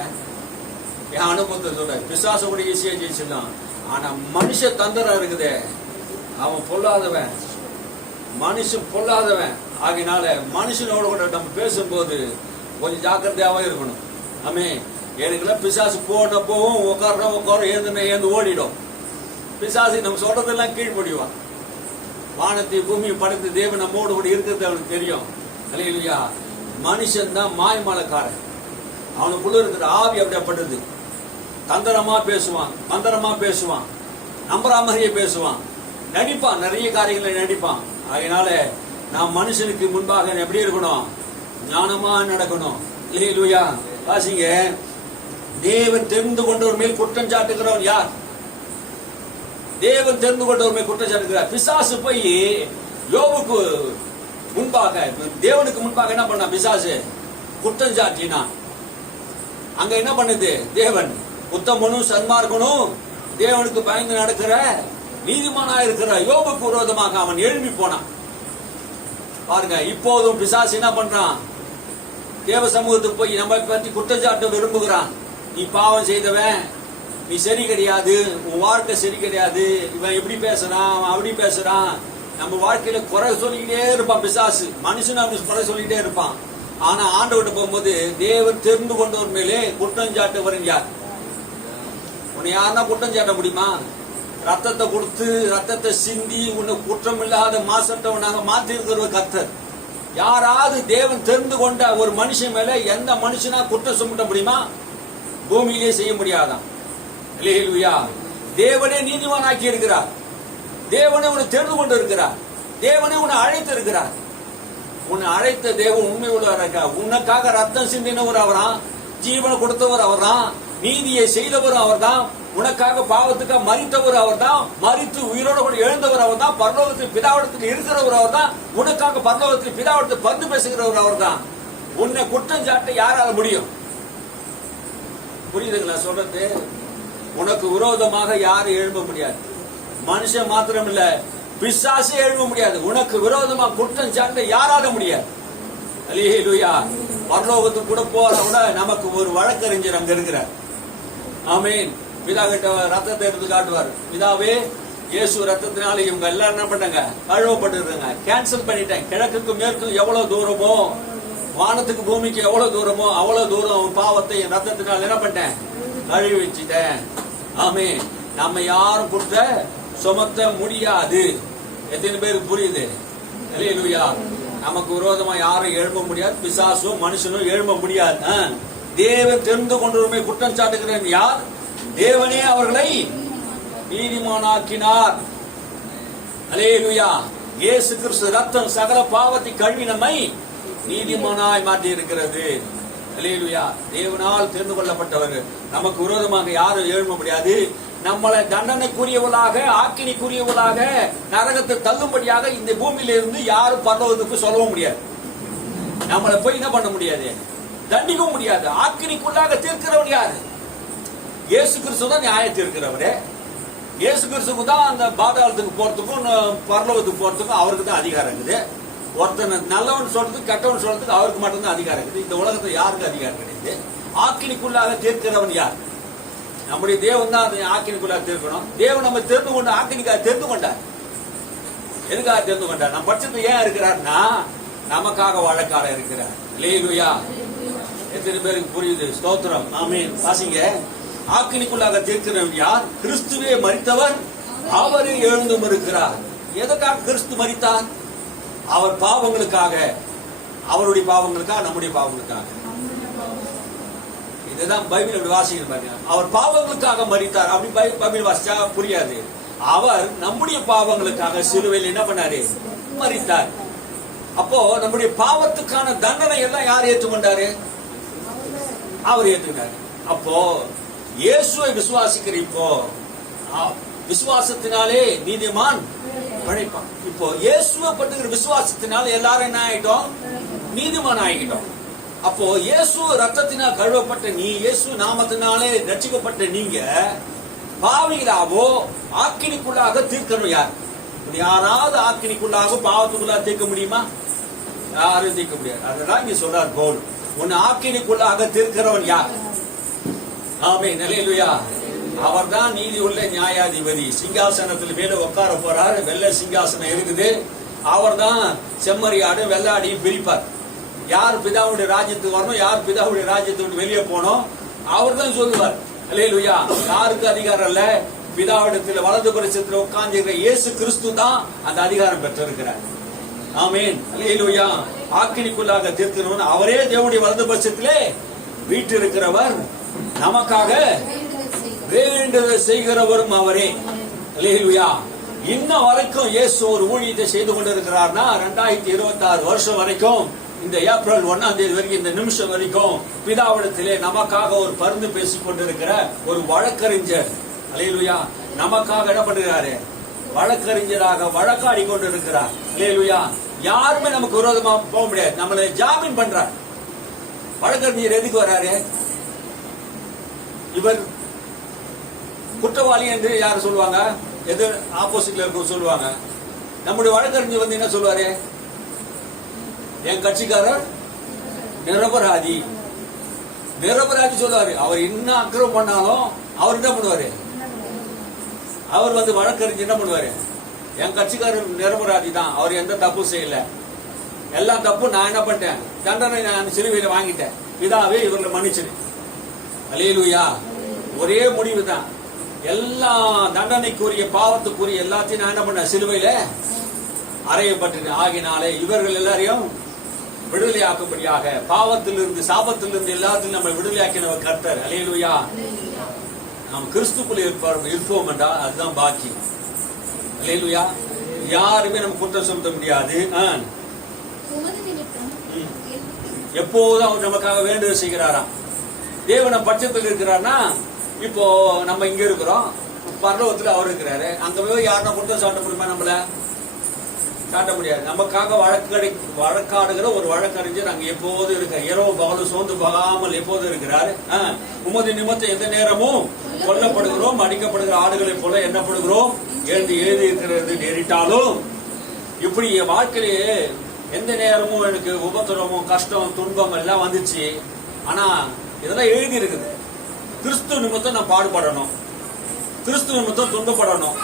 என் அனுபவத்தை சொல்ற, பிசாச கூட ஈஸியா ஜெயிச்சிடலாம். ஆனா மனுஷ தந்திரம் இருக்குதே, அவன் பொல்லாதவன், மனுஷன் பொல்லாதவன். ஆகினால மனுஷனோட கூட நம்ம பேசும்போது கொஞ்சம் ஜாக்கிரதையாவே இருக்கணும். ஆமே. எனக்குலாம் பிசாசு போன போவும், உட்காரோம் ஏந்து ஓடிடும். பிசாசு நம்ம சொல்றதெல்லாம் கீழ்படிவான். வானத்தை பூமியை படைத்து தேவன் நம்மோடு கூட இருக்கிறது அவனுக்கு தெரியும். அல்லேலூயா. மனுஷன் தான் மாய்மாலக்காரன். அவனுக்குள்ள இருக்கிற ஆவி அப்படியேப்பட்டது. தந்திரமா பேசுவான், மந்திரமா பேசுவான், நம்புற மாதிரியே பேசுவான், நடிப்பான், நிறைய காரியங்களை நடிப்பான். அதனால நாம் மனுஷனுக்கு முன்பாக எப்படி இருக்கணும்? ஞானமா நடக்கணும். அல்லேலூயா. வாசிங்க. தேவன் தெரிந்து கொண்டவர் மேல் குற்றம் சாட்டுகிறவன் யார்? தேவன் தெரிந்து கொண்டவர் மேல் குற்றம் சாட்டுகிறார். பிசாசு போய் யோபுக்கு முன்பாக, தேவனுக்கு முன்பாக என்ன பண்ணா? பிசாசு குற்றம் சாட்டினான். அங்க என்ன பண்ணுது? தேவன் உத்தமனும் சன்மார்க்கனும் தேவனுக்கு பயந்து நடக்கிற நீதிமானா இருக்கிற யோபுக்கு விரோதமாக அவன் எழும்பி போனான். பாருங்க, இப்போதும் பிசாசு என்ன பண்றான்? தேவ சமூகத்துக்கு போய் நம்ம பற்றி குற்றச்சாட்ட விரும்புகிறான். நீ பாவம் செய்தவன், நீ சரி கிடையாது, உன் வாழ்க்கை சரி கிடையாது, இவன் எப்படி பேசுறான், அவன் அப்படி பேசுறான். நம்ம வாழ்க்கையில குறை சொல்லிக்கிட்டே இருப்பான் பிசாசு. மனுஷன் அப்படி குறை சொல்லிக்கிட்டே இருப்பான். ஆனா ஆண்டவர்கிட்ட போகும்போது தேவன் தெரிந்து கொண்டவர் மேலே குற்றம் சாட்டுவரன் யார்? உன்னை யாருன்னா குற்றம் சாட்ட முடியுமா? ரத்தத்தை கொடுத்து ரத்தத்தை சிந்தி உன்னை குற்றம் இல்லாத மாசத்தவனாக மாற்றி இருக்கிற கர்த்தர். யாராவது தேவன் தெரிந்து கொண்ட ஒரு மனுஷன் மேல எந்த மனுஷனா குற்றம் சுமத்த முடியுமா? பூமியிலே செய்ய முடியாதான். அல்லேலூயா. தேவனே நீதிமான் ஆக்கி இருக்கிறார். தேவனே உன்னை தெரிந்து கொண்டு இருக்கிறார். தேவனே உன்னை அழைத்து இருக்கிறார். உன்னை அழைத்த தேவன் உண்மை உள்ளவராக, உனக்காக ரத்தம் சிந்தினவர் அவர்தான், ஜீவனை கொடுத்தவர் அவர்தான், நீதியை செய்தவர் அவர்தான், உனக்காக பாவத்துக்காக மரித்தவர் அவர்தான், மரித்து உயிரோடு கூட எழுந்தவர் அவர்தான், பரலோகத்தில் பிதாவிடத்தில் இருக்கிறவர் அவர்தான், உனக்காக பரலோகத்தில் பிதாவிடத்தில் பந்து பேசுகிறவர் அவர்தான். உன்னை குற்றம் சாட்ட யாரால முடியும்? புரியுதுங்களா சொல்றது? உனக்கு விரோதமாக யாரும் எழும்ப முடியாது. மனுஷன் மாத்திரம் இல்ல, பிசாசே எழும்ப முடியாது. உனக்கு விரோதமா குற்றம் சாட்ட யாரால முடியாது. அல்லேலூயா. பரலோகத்துக்கு கூட போறவங்க நமக்கு ஒரு வழக்கறிஞர் அங்க இருக்கிறார். ஆமீன். பிதா கிட்ட ரத்தத்தை எடுத்து காட்டுவார். பிதாவே, இயேசு ரத்தத்தினால இவங்க எல்லாரும் என்ன பண்ணாங்க? கழுவப்பட்டிருக்காங்க. கேன்சல் பண்ணிட்டேன். கிழக்குக்கு மேற்கும் எவ்வளவு தூரமோ, வானத்துக்கு பூமிக்கு எவ்வளவு தூரமோ அவ்வளவு தூரம் பாவத்தை என் ரத்தத்தினால் என்ன பண்ணேன்? கழுவி வச்சுட்டேன். ஆமீன். நம்ம யாரும் குற்ற சுமத்த முடியாது. எத்தனை பேருக்கு புரியுது? அல்லேலூயா. நமக்கு விரோதமா யாரும் எழும்ப முடியாது. பிசாசும் மனுஷனும் எழும்ப முடியாது. தேவன் தெரிந்து கொண்டவருமே குற்றம் சாட்டுகிறேன் யார்? தேவனே அவர்களை நீதிமானாக்கினார். அல்லேலூயா. இயேசு கிறிஸ்து ரத்தம் சகல பாவத்தை கழுவி நம்மை நீதிமானாய் மாற்றி இருக்கிறது. அல்லேலூயா. தேவனால் தெரிந்து கொள்ளப்பட்டவர். நமக்கு விரோதமாக யாரும் எழும்ப முடியாது. நம்மளை தண்டனைக்குரியவளாக, ஆக்கினிக்குரியவளாக, நரகத்தை தள்ளும்படியாக இந்த பூமியிலிருந்து யாரும் பரலோகத்துக்கு சொல்லவும் முடியாது. நம்மளை போய் என்ன பண்ண முடியாது? தண்டிக்கவும் முடியாது. ஆக்கினிக்குள்ளாக தீர்க்கிறவன் யாரு? இயேசு கிறிஸ்து தான் நியாய தீர்க்கிறவரே. இயேசு கிறிஸ்துக்கு தான் அந்த பாதாளத்துக்கு போறதுக்கும் பரலோகத்துக்கு போறதுக்கும் அவருக்கு தான் அதிகாரம் இருக்குது. ஒருத்தனை நல்லவன் சொல்றதுக்கு கெட்டவன் சொல்றதுக்கு அவருக்கு மட்டும்தான் அதிகாரம் இருக்குது. இந்த உலகத்துல யாருக்கு அதிகாரம் கிடையாது? ஆக்கினிக்குள்ளாக தீர்க்கிறவன் யார்? நம்முடைய தேவன் தான் அதை ஆக்கினிக்குள்ளாக தீர்க்கணும். தேவன் நம்ம தெரிந்து கொண்ட ஆக்கினிக்காக தெரிந்து கொண்டார். எதுக்காக தெரிந்து கொண்டார்? நம்ம பட்சத்தில் ஏன் இருக்கிறார்னா நமக்காக வழக்காட இருக்கிறார். அல்லேலூயா. எத்தனை பேருக்கு புரியுது? ஸ்தோத்திரம். ஆமென். வாசிங்க. ஆக்கினிக்குள்ளாக தீர்க்கிறவன் யார்? கிறிஸ்துவே மரித்தவர், அவரே எழுந்தும் இருக்கிறார். எதற்காக கிறிஸ்து மரித்தார்? அவர் பாவங்களுக்காக, அவருடைய பாவங்களுக்காக, நம்முடைய பாவங்களுக்காக. இதுதான் பைபிள் அப்படி வாசிக்கணும் பாருங்க. அவர் பாவங்களுக்காக மரித்தார். அப்படி பைபிள் வாசிச்சா புரியாது. அவர் நம்முடைய பாவங்களுக்காக சிலுவையில் என்ன பண்ணாரு? மரித்தார். அப்போ நம்முடைய பாவத்துக்கான தண்டனை எல்லாம் யார் ஏற்றுக்கொண்டாரு? அவர் ஏற்றுக்கிட்டாரு. அப்போ இயேசுவை விசுவாசிக்கிற இப்போ விசுவாசத்தினாலே நீதிமான் படைப்பான். இப்போ இயேசுவை பட்டுகிற விசுவாசத்தினால எல்லாரும் என்ன ஆயிட்டோம்? நீதிமான் ஆகிட்டோம். அப்போ இயேசு ரத்தத்தினால் கழுவப்பட்ட நீ, இயேசு நாமத்தினாலே ரட்சிக்கப்பட்ட நீங்க பாவிகளாவோ ஆக்கினிக்குள்ளாக தீர்க்கணும் யார்? யாராவது ஆக்கினிக்குள்ளாக பாவத்துக்குள்ளாக தீர்க்க முடியுமா? யாரும் தீர்க்க முடியாது. அதெல்லாம் இங்க சொல்றார் பவுல். உன் ஆக்கினிக்குள்ளாக தீர்க்கிறவன் யார்? ஆமென். அல்லேலூயா. அவர்தான் நீதி உள்ள நியாயாதிபதி. சிங்காசனத்தில் மேல உட்கார போறார். வெள்ளை சிங்காசனம் இருக்குது. அவர்தான் செம்மறியாடு வெள்ளாடியும் பிரிப்பார். யார் பிதாவுடைய ராஜ்யத்துக்கு வரணும், யார் பிதாவுடைய ராஜ்யத்துக்கு வெளியே போனோம், அவர் தான் சொல்லுவார். அல்லேலூயா. யாருக்கு அதிகாரம் இல்ல? பிதாவிடத்தில் வலது பரிசத்தில் உட்கார்ந்திருக்கிற இயேசு கிறிஸ்து தான் அந்த அதிகாரம் பெற்றிருக்கிறார். ஆமென். அல்லேலூயா. ஆக்கினிக்குள்ளாக தீர்க்கிறவன் அவரே தேவனுடைய வலது பரிசத்திலே வீற்றிருக்கிறவர், நமக்காக வேண்டுதல் செய்கிறவரும் அவரே. அல்லேலூயா. இன்ன வரைக்கும் இயேசு ஒரு ஊழியத்தை செய்து கொண்டிருக்கிறார்னா 2026 வருஷம் வரைக்கும், இந்த ஏப்ரல் 1ஆம் தேதி வரைக்கும், இந்த நிமிஷம் வரைக்கும் பிதாவிடத்திலே நமக்காக ஒரு பரிந்து பேசிக் கொண்டிருக்கிற ஒரு வழக்கறிஞர், அல்லேலூயா, நமக்காக என்ன பண்ணுகிறாரு? வழக்கறிஞராக வழக்காடி கொண்டிருக்கிறார். அல்லேலூயா. யாருமே நமக்கு விரோதமா போக முடியாது. நம்மளை ஜாமீன் பண்றார். வழக்கறிஞர் எதுக்கு வராரு? இவர் குற்றவாளி என்று யாரு சொல்லுவாங்க? எது ஆப்போசிட்ல இருக்க சொல்லுவாங்க. நம்முடைய வழக்கறிஞர் வந்து என்ன சொல்லுவாரு? என் கட்சிக்காரர் நிரபராதி, நிரபராதி சொல்லுவாரு. அவர் என்ன அக்கிரமம் பண்ணாலும் அவர் என்ன பண்ணுவாரு? அவர் வந்து வழக்கறிஞர் என்ன பண்ணுவாரு? என் கட்சிக்காரர் நிரபராதி தான், அவர் எந்த தப்பு செய்யல, எல்லாம் தப்பு நான் என்ன பண்ணிட்டேன், தண்டனை நான் சிலுவையில வாங்கிட்டேன், பிதாவே இவர்களை மன்னிச்சிரு. அல்லேலூயா. ஒரே முடிவு தான். எல்லா தண்டனைக்குரிய பாவத்துக்குரிய எல்லாத்தையும் நான் என்ன பண்ண, சிலுவையில அறையப்பட்டேன். ஆகினாலே இவர்கள் எல்லாரையும் விடுதலையாக்கும்படியாக, பாவத்திலிருந்து சாபத்திலிருந்து எல்லாத்திலும் நம்ம விடுதலையாக்கினவர் கர்த்தர். அல்லேலூயா. நாம் கிறிஸ்துக்குள்ள இருப்போம் என்றால் அதுதான் பாக்கி. அல்லேலூயா. யாருமே நம்ம குற்றம் சொல்ல முடியாது. எப்போதும் அவர் நமக்காக வேண்டுதல் செய்கிறாராம். தேவன பட்சத்தில் இருக்கிறார்னா, இப்போ நம்ம இங்க இருக்கிறோம், பரலோகத்துல அவர் இருக்கிறாரு. அங்க போய் யாருன்னா குற்றம் சாட்ட முடியுமா? நம்மள காட்ட முடியாது. நமக்காக வழக்காடுகிற ஒரு வழக்கறிஞர் அங்க எப்போது இருக்க, இரவு பகலும் சோர்ந்து போகாமல் எப்போது இருக்கிறார். உமது நிமித்தம் எந்த நேரமும் கொல்லப்படுகிறோம், அடிக்கப்படுகிற ஆடுகளை போல எண்ணப்படுகிறோம் என்று எழுதி இருக்கிறது நேரிட்டாலும், இப்படி என் வாழ்க்கையிலேயே எந்த நேரமும் எனக்கு உபத்திரமும் கஷ்டம் துன்பம் எல்லாம் வந்துச்சு. ஆனா இதெல்லாம் எழுதி இருக்குது. கிறிஸ்து நிமித்தம் நான் பாடுபடணும், கிறிஸ்து நிமித்தம் துன்பப்படணும்.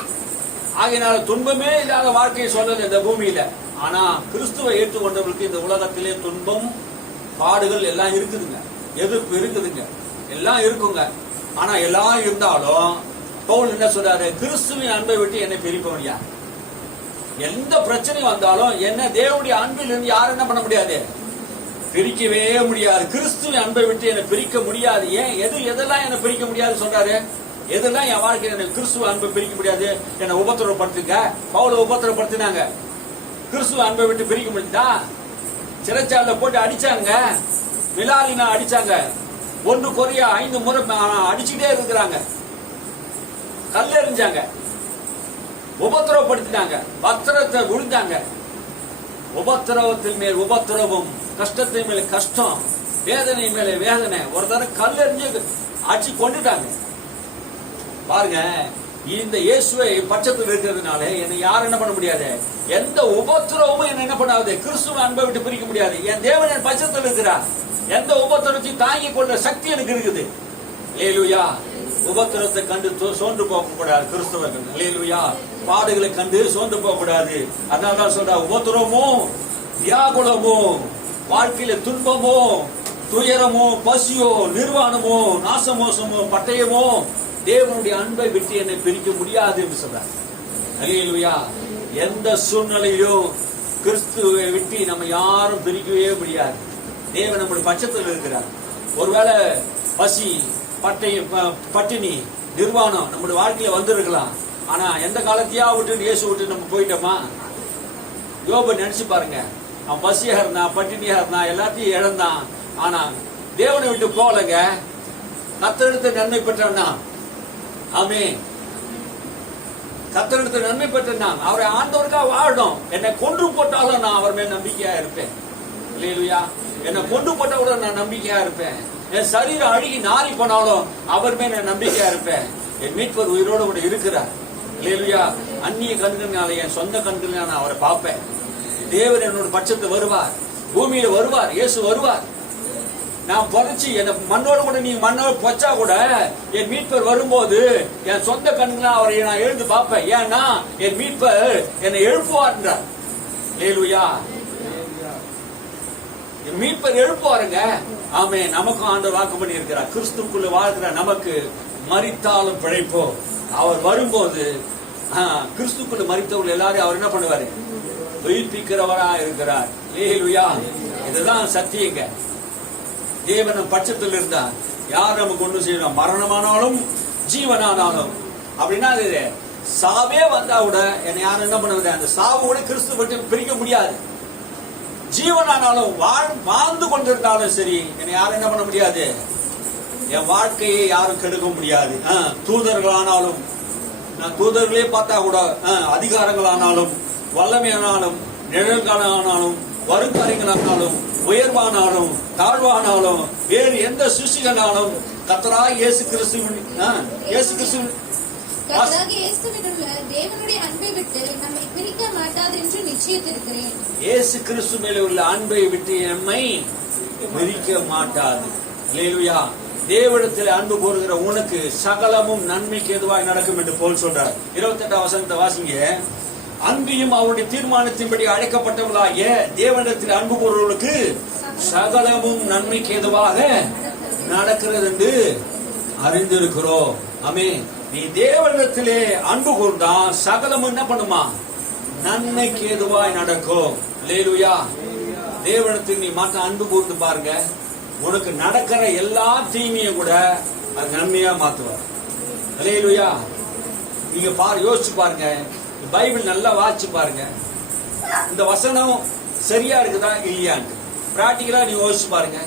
ஆகையினால துன்பமே இல்லாத வாழ்க்கையை சொல்லல இந்த பூமியில. ஆனா கிறிஸ்துவை ஏற்றுக்கொண்டவர்களுக்கு இந்த உலகத்திலே துன்பம் பாடுகள் எல்லாம் இருக்குதுங்க, எதிர்ப்பு இருக்குதுங்க, எல்லாம் இருக்குங்க. ஆனா எல்லாம் இருந்தாலும் பவுல் என்ன சொல்றாரு? கிறிஸ்துவின் அன்பை விட்டு என்னை பிரிப்பவன் யார்? எந்த பிரச்சனை வந்தாலும் என்ன தேவனுடைய அன்பில் இருந்து யாரும் என்ன பண்ண முடியாது, பிரிக்கவே முடியாது. கிறிஸ்துவின் அன்பை விட்டு என்னை பிரிக்க முடியாது. ஏன்? எதெல்லாம் என்னை பிரிக்க முடியாது சொல்றாரு? எதெல்லாம் என் வாழ்க்கையில் எனக்கு கிறிஸ்துவ அன்பை பிரிக்க முடியாது? என்னை உபத்திரப்படுத்துங்க. பவுலை உபத்திரப்படுத்தினாங்க, கிறிஸ்துவ அன்பை விட்டு பிரிக்க முடியுதா? சிறைச்சாலையில போட்டு அடிச்சாங்க, மிலாலினா அடிச்சாங்க, 1 கொரியா 5 முறை அடிச்சுட்டே இருக்கிறாங்க, கல்லெறிஞ்சாங்க, உபத்திரப்படுத்தினாங்க, வஸ்திரத்தை விழுந்தாங்க. உபத்திரவத்தின் மேல் உபத்திரவம், கஷ்டத்தின் மேல கஷ்டம், வேதனை மேல வேதனை. ஒரு தடவை கல்லெறிஞ்சு அடிச்சு கொண்டுட்டாங்க. பாருங்க, இந்த இயேசுவை பட்சத்தில் இருக்கிறதுனால என்னை யாரும் என்ன பண்ண முடியாது, எந்த உபத்திரவமும் என்ன பண்ணாது, கிறிஸ்துவ அன்பை விட்டு பிரிக்க முடியாது. என் தேவன் என் பட்சத்தில் இருக்கிறார். எந்த உபத்திரத்தையும் தாங்கிக் கொள்ள சக்தி எனக்கு இருக்குது. அல்லேலூயா. உபத்திரத்தை கண்டு சோர்ந்து போக கூடாது கிறிஸ்தவர்கள். அல்லேலூயா. பாடுகளை கண்டு சோர்ந்து போக கூடாது. அதனாலதான் சொல்ற, உபத்திரமோ வியாகுலமோ வாழ்க்கையில துன்பமோ துயரமோ பசியோ நிர்வாணமோ நாசமோசமோ பட்டயமோ தேவனுடைய அன்பை விட்டு என்னை பிரிக்க முடியாது என்று சொல்றார். அல்லேலூயா. எந்த சூழ்நிலையிலும் கிறிஸ்துவை விட்டு நம்ம யாரும் பிரிக்கவே முடியாது. தேவன் நம்முடைய பட்சத்தில் இருக்கிறார். ஒருவேளை பசி பட்டினி நிர்வாணம் நம்முடைய வாழ்க்கையில வந்திருக்கலாம். ஆனா எந்த காலத்தையா விட்டு இயேசு விட்டு நம்ம போயிட்டோமா? யோபை நினைச்சு பாருங்க. அவன் பசியா இருந்தான், பட்டினியா இருந்தான், எல்லாத்தையும் இழந்தான். ஆனா தேவனை விட்டு போகலங்க. கர்த்தரிடத்தை நன்மை பெற்றான். ஆமென். கர்த்தரிடத்தை நன்மை பெற்றான். அவரை ஆண்டவருக்காக வாழணும். என்னை கொன்று போட்டாலும் நான் அவர் மேல் நம்பிக்கையா இருப்பேன். அல்லேலூயா. என்னை கொண்டு போட்டா கூட நான் நம்பிக்கையா இருப்பேன். என் சரீரம் அழுகி நாரி போனாலும் அவர் மேல் நான் நம்பிக்கையா இருப்பேன். என் மீட்பர் உயிரோடு கூட இருக்கிறார். அல்லேலூயா. அந்நிய கண்களினால என் சொந்த கண்களினால நான் அவரை பார்ப்பேன். தேவன் என்னோட பட்சத்தில் வருவார், பூமியில வருவார், இயேசு வருவார். நான் பொறைச்சி என்ன மண்ணோடு கூட நீ மண்ணோடு பொச்சா கூட என் மீட்பர் வரும்போது என் சொந்த கண்களா அவரை நான் எழுந்து பார்ப்பேன். ஏன்னா என் மீட்பர் என்னை எழுப்புவார் என்றார். அல்லேலூயா. என் மீட்பர் எழுப்புவாருங்க. ஆமே. நமக்கும் ஆண்டவர் வாக்கு பண்ணி இருக்கிறார். கிறிஸ்துக்குள்ள வாழ்கிற நமக்கு மரித்தாலும் பிழைப்போம். அவர் வரும்போது கிறிஸ்துக்குள்ள மரித்தவர்கள் எல்லாரும் அவர் என்ன பண்ணுவாரு? உயிர்ப்பிக்கிறவரா இருக்கிறார். அல்லேலூயா. இதுதான் சத்தியங்க. தேவன் பட்சத்தில் இருந்தார். யார் நமக்கு ஒன்று செய்யணும்? மரணமானாலும் ஜீவனானாலும் அப்படின்னா சாவே வந்தா கூட என்னை யாரும் என்ன பண்ணுவது, அந்த சாவு கூட கிறிஸ்து பற்றி பிரிக்க முடியாது. ஜீவனானாலும் வாழ்ந்து கொண்டிருந்தாலும் சரி, என்னை யாரும் என்ன பண்ண முடியாது, என் வாழ்க்கையை யாரும் கெடுக்க முடியாது. தூதர்களானாலும், நான் தூதர்களே பார்த்தா கூட, அதிகாரங்களானாலும், வல்லமையானாலும், நிழல்களானாலும், வருங்காரியங்களானாலும், உயர்வானாலும், தாழ்வானாலும், வேறு எந்த சிருஷ்டிகளானாலும் கர்த்தராகிய இயேசு கிறிஸ்துவின் கர்த்தராகிய இயேசுவினுள்ள தேவனுடைய அன்பை விட்டு நம்மை பிரிக்க மாட்டாது என்று நிச்சயித்திருக்கிறேன். இயேசு கிறிஸ்து மேலே உள்ள அன்பை விட்டு நம்மை பிரிக்க மாட்டாது. அல்லேலூயா. தேவனிடத்தில் அன்பு கூறுகிற உனக்கு சகலமும் நன்மைக்கு எதுவாய் நடக்கும் என்று போல் சொல்றார். 28ஆம் வசனத்தை வாசிங்க. அன்பியும் அவருடைய தீர்மானத்தின்படி அழைக்கப்பட்டவர்களாகிய தேவனிடத்தில் அன்பு கூறுவர்களுக்கு சகலமும் நன்மைக்கு எதுவாக நடக்கிறது என்று அறிந்திருக்கிறோம். ஆமென். நீ தேவனிடத்திலே அன்பு கூர்ந்தா சகலமும் என்ன பண்ணுமா, நன்மைக்கு எதுவாய் நடக்கும். அல்லேலூயா. தேவனிடத்தில் நீ மாற்ற அன்பு கூர்ந்து பாருங்க, உனக்கு நடக்கிற எல்லா தீமையும் கூட அது நன்மையா மாத்துவார். அல்லேலூயா. நீங்க யோசிச்சு பாருங்க, பைபிள் நல்லா வாசிச்சு பாருங்க, இந்த வசனம் சரியா இருக்குதா இல்லையான்னு பிராக்டிகலா நீ யோசிச்சு பாருங்க.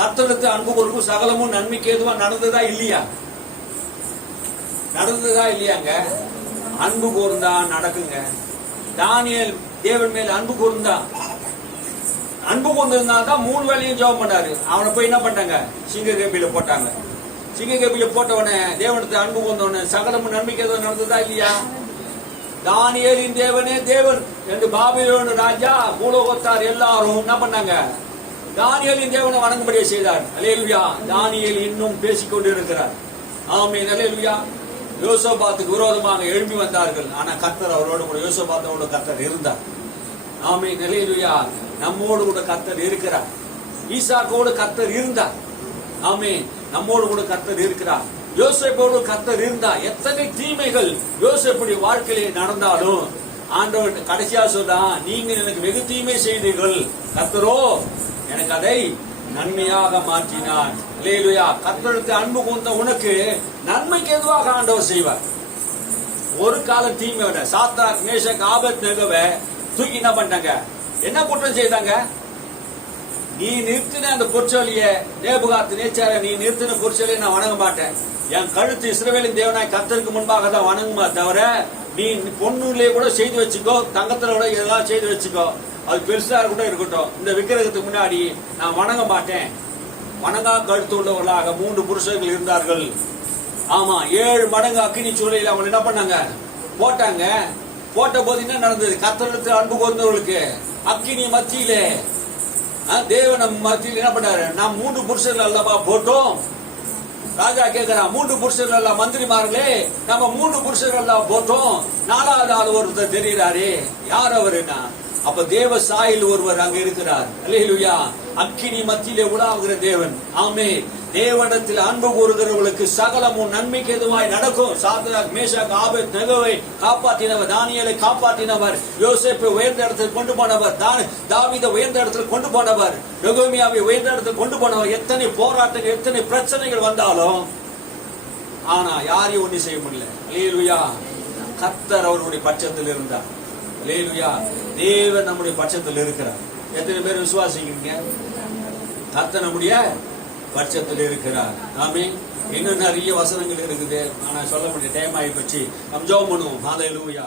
கர்த்தருக்கு அன்பு கூறும் சகலமும் நன்மைக்கு எதுவா நடந்ததா இல்லையா? நடந்ததா இல்லையாங்க? அன்பு கூர்ந்தா நடக்குங்க. தானியேல் தேவன் மேல் அன்பு கூர்ந்தா, அன்பு கொண்டிருந்தாதான் 3 வேளையும் ஜெபம் பண்ணாரு. அவனை போய் என்ன பண்ணாங்க, சிங்க கேபியில போட்டாங்க. சிங்க கேபியில போட்டவனே தேவனுக்கு அன்பு கொண்டவன சகலமும் நன்மைக்கு எதுவும் நடந்ததா இல்லையா? தானியேலின் தேவனே தேவன் என்று பாபிலோன் ராஜா பூலோகத்தார் எல்லாரும் என்ன பண்ணாங்க, தானியேலின் தேவனை வணங்கும்படியே செய்தார். அல்லேலூயா. தானியேல் இன்னும் பேசிக் கொண்டிருக்கிறார். ஆமென். அல்லேலூயா. யோசபாத்துக்கு விரோதமாக எழும்பி வந்தார்கள். ஆனா கர்த்தர் அவரோடு கூட, யோசபாத்தோடு கர்த்தர் இருந்தார். ஆமென். அல்லேலூயா. நம்மோடு கூட கர்த்தர் இருக்கிறார். ஈசாக்கோடு கர்த்தர் இருந்தார். ஆமென். நம்மோடு கூட கர்த்தர் இருக்கிறார். யோசேப்போடு கர்த்தர் இருந்தார். எத்தனை தீமைகள் யோசேப்புடைய வாழ்க்கையிலே நடந்தாலும் ஆண்டவர் கடைசியா சொல்றா, நீங்க எனக்கு வெகு தீமை செய்தீர்கள், கர்த்தரோ எனக்கு அதை நன்மையாக மாற்றினார். அல்லேலூயா. கர்த்தருக்கு அன்பு கூர்ந்த உனக்கு நன்மைக்கு எதுவாக ஆண்டவர் செய்வார். ஒரு காலம் தீமை சாத்ராக் மேஷக் ஆபேத்நேகோவை தூக்கி என்ன பண்ணிட்டாங்க, என்ன குற்றம் செய்தாங்க? நீ நிறுத்தின அந்த பொற்சொலிய நேபுகாத் நேச்சார, நீ நிறுத்தின பொற்சொலியை நான் வணங்க மாட்டேன். என் கழுத்து இஸ்ரவேலின் தேவனாய் கர்த்தருக்கு முன்பாக தான் வணங்குமா தவிர, நீ பொண்ணுலயே கூட செய்து வச்சுக்கோ, தங்கத்துல கூட இதெல்லாம் செய்து வச்சுக்கோ, அது பெருசா கூட இருக்கட்டும், இந்த விக்கிரகத்துக்கு முன்னாடி நான் வணங்க மாட்டேன். வணங்கா கழுத்து உள்ளவர்களாக 3 புருஷர்கள் இருந்தார்கள். ஆமா, 7 மடங்கு அக்கினி சூளையில அவங்க என்ன பண்ணாங்க, போட்டாங்க. போட்ட போது என்ன நடந்தது? கர்த்தருக்கு அன்பு கூர்ந்தவர்களுக்கு அக்கினி மத்தியிலே தேவன் மத்தியில் என்ன பண்ணாரு, நாம் 3 புருஷர்கள் அல்லவா போட்டோம். ராஜா கேட்கிறான், 3 புருஷர்கள் அல்ல மந்திரிமார்களே, நம்ம 3 புருஷர்கள் எல்லாம் போட்டோம், 4வது ஆள் ஒருத்தர் தெரிகிறாரே, யார் அவருன்னா, அப்ப தேவ சாயில் ஒருவர் அங்க இருக்கிறார். அல்லேலூயா. அக்கினி மத்தியிலே உலாவுகிற தேவன். ஆமென். தேவனிடத்தில் அன்பு கூறுகிறவர்களுக்கு சகலமும் நன்மைக்கு எதுவாய் நடக்கும். சாத்ராக் மேஷாக் ஆபேத்நேகோவை காப்பாற்றினவர், தானியேலை காப்பாற்றினவர், யோசேப்பை உயர்ந்த இடத்தில் கொண்டு போனவர், தாவீதை உயர்ந்த இடத்தில் கொண்டு போனவர், நெகோமியாவை உயர்ந்த இடத்தில் கொண்டு போனவர். எத்தனை போராட்டங்கள், எத்தனை பிரச்சனைகள் வந்தாலும் ஆனா யாரையும் ஒண்ணு செய்ய முடியல. அல்லேலூயா. கர்த்தர் அவருடைய பட்சத்தில் இருந்தார். அல்லேலூயா. தேவன் நம்முடைய பட்சத்தில் இருக்கிறார். எத்தனை பேர் விசுவாசிக்கிறீங்க? கர்த்தர் நம்முடைய பட்சத்தில் இருக்கிறார். ஆமென். இன்னும் நிறைய வசனங்கள் இருக்குது, ஆனா சொல்ல முடிய டைம் ஆகி போச்சு. நம்ம ஜெபம் பண்ணுவோம். ஹல்லேலூயா.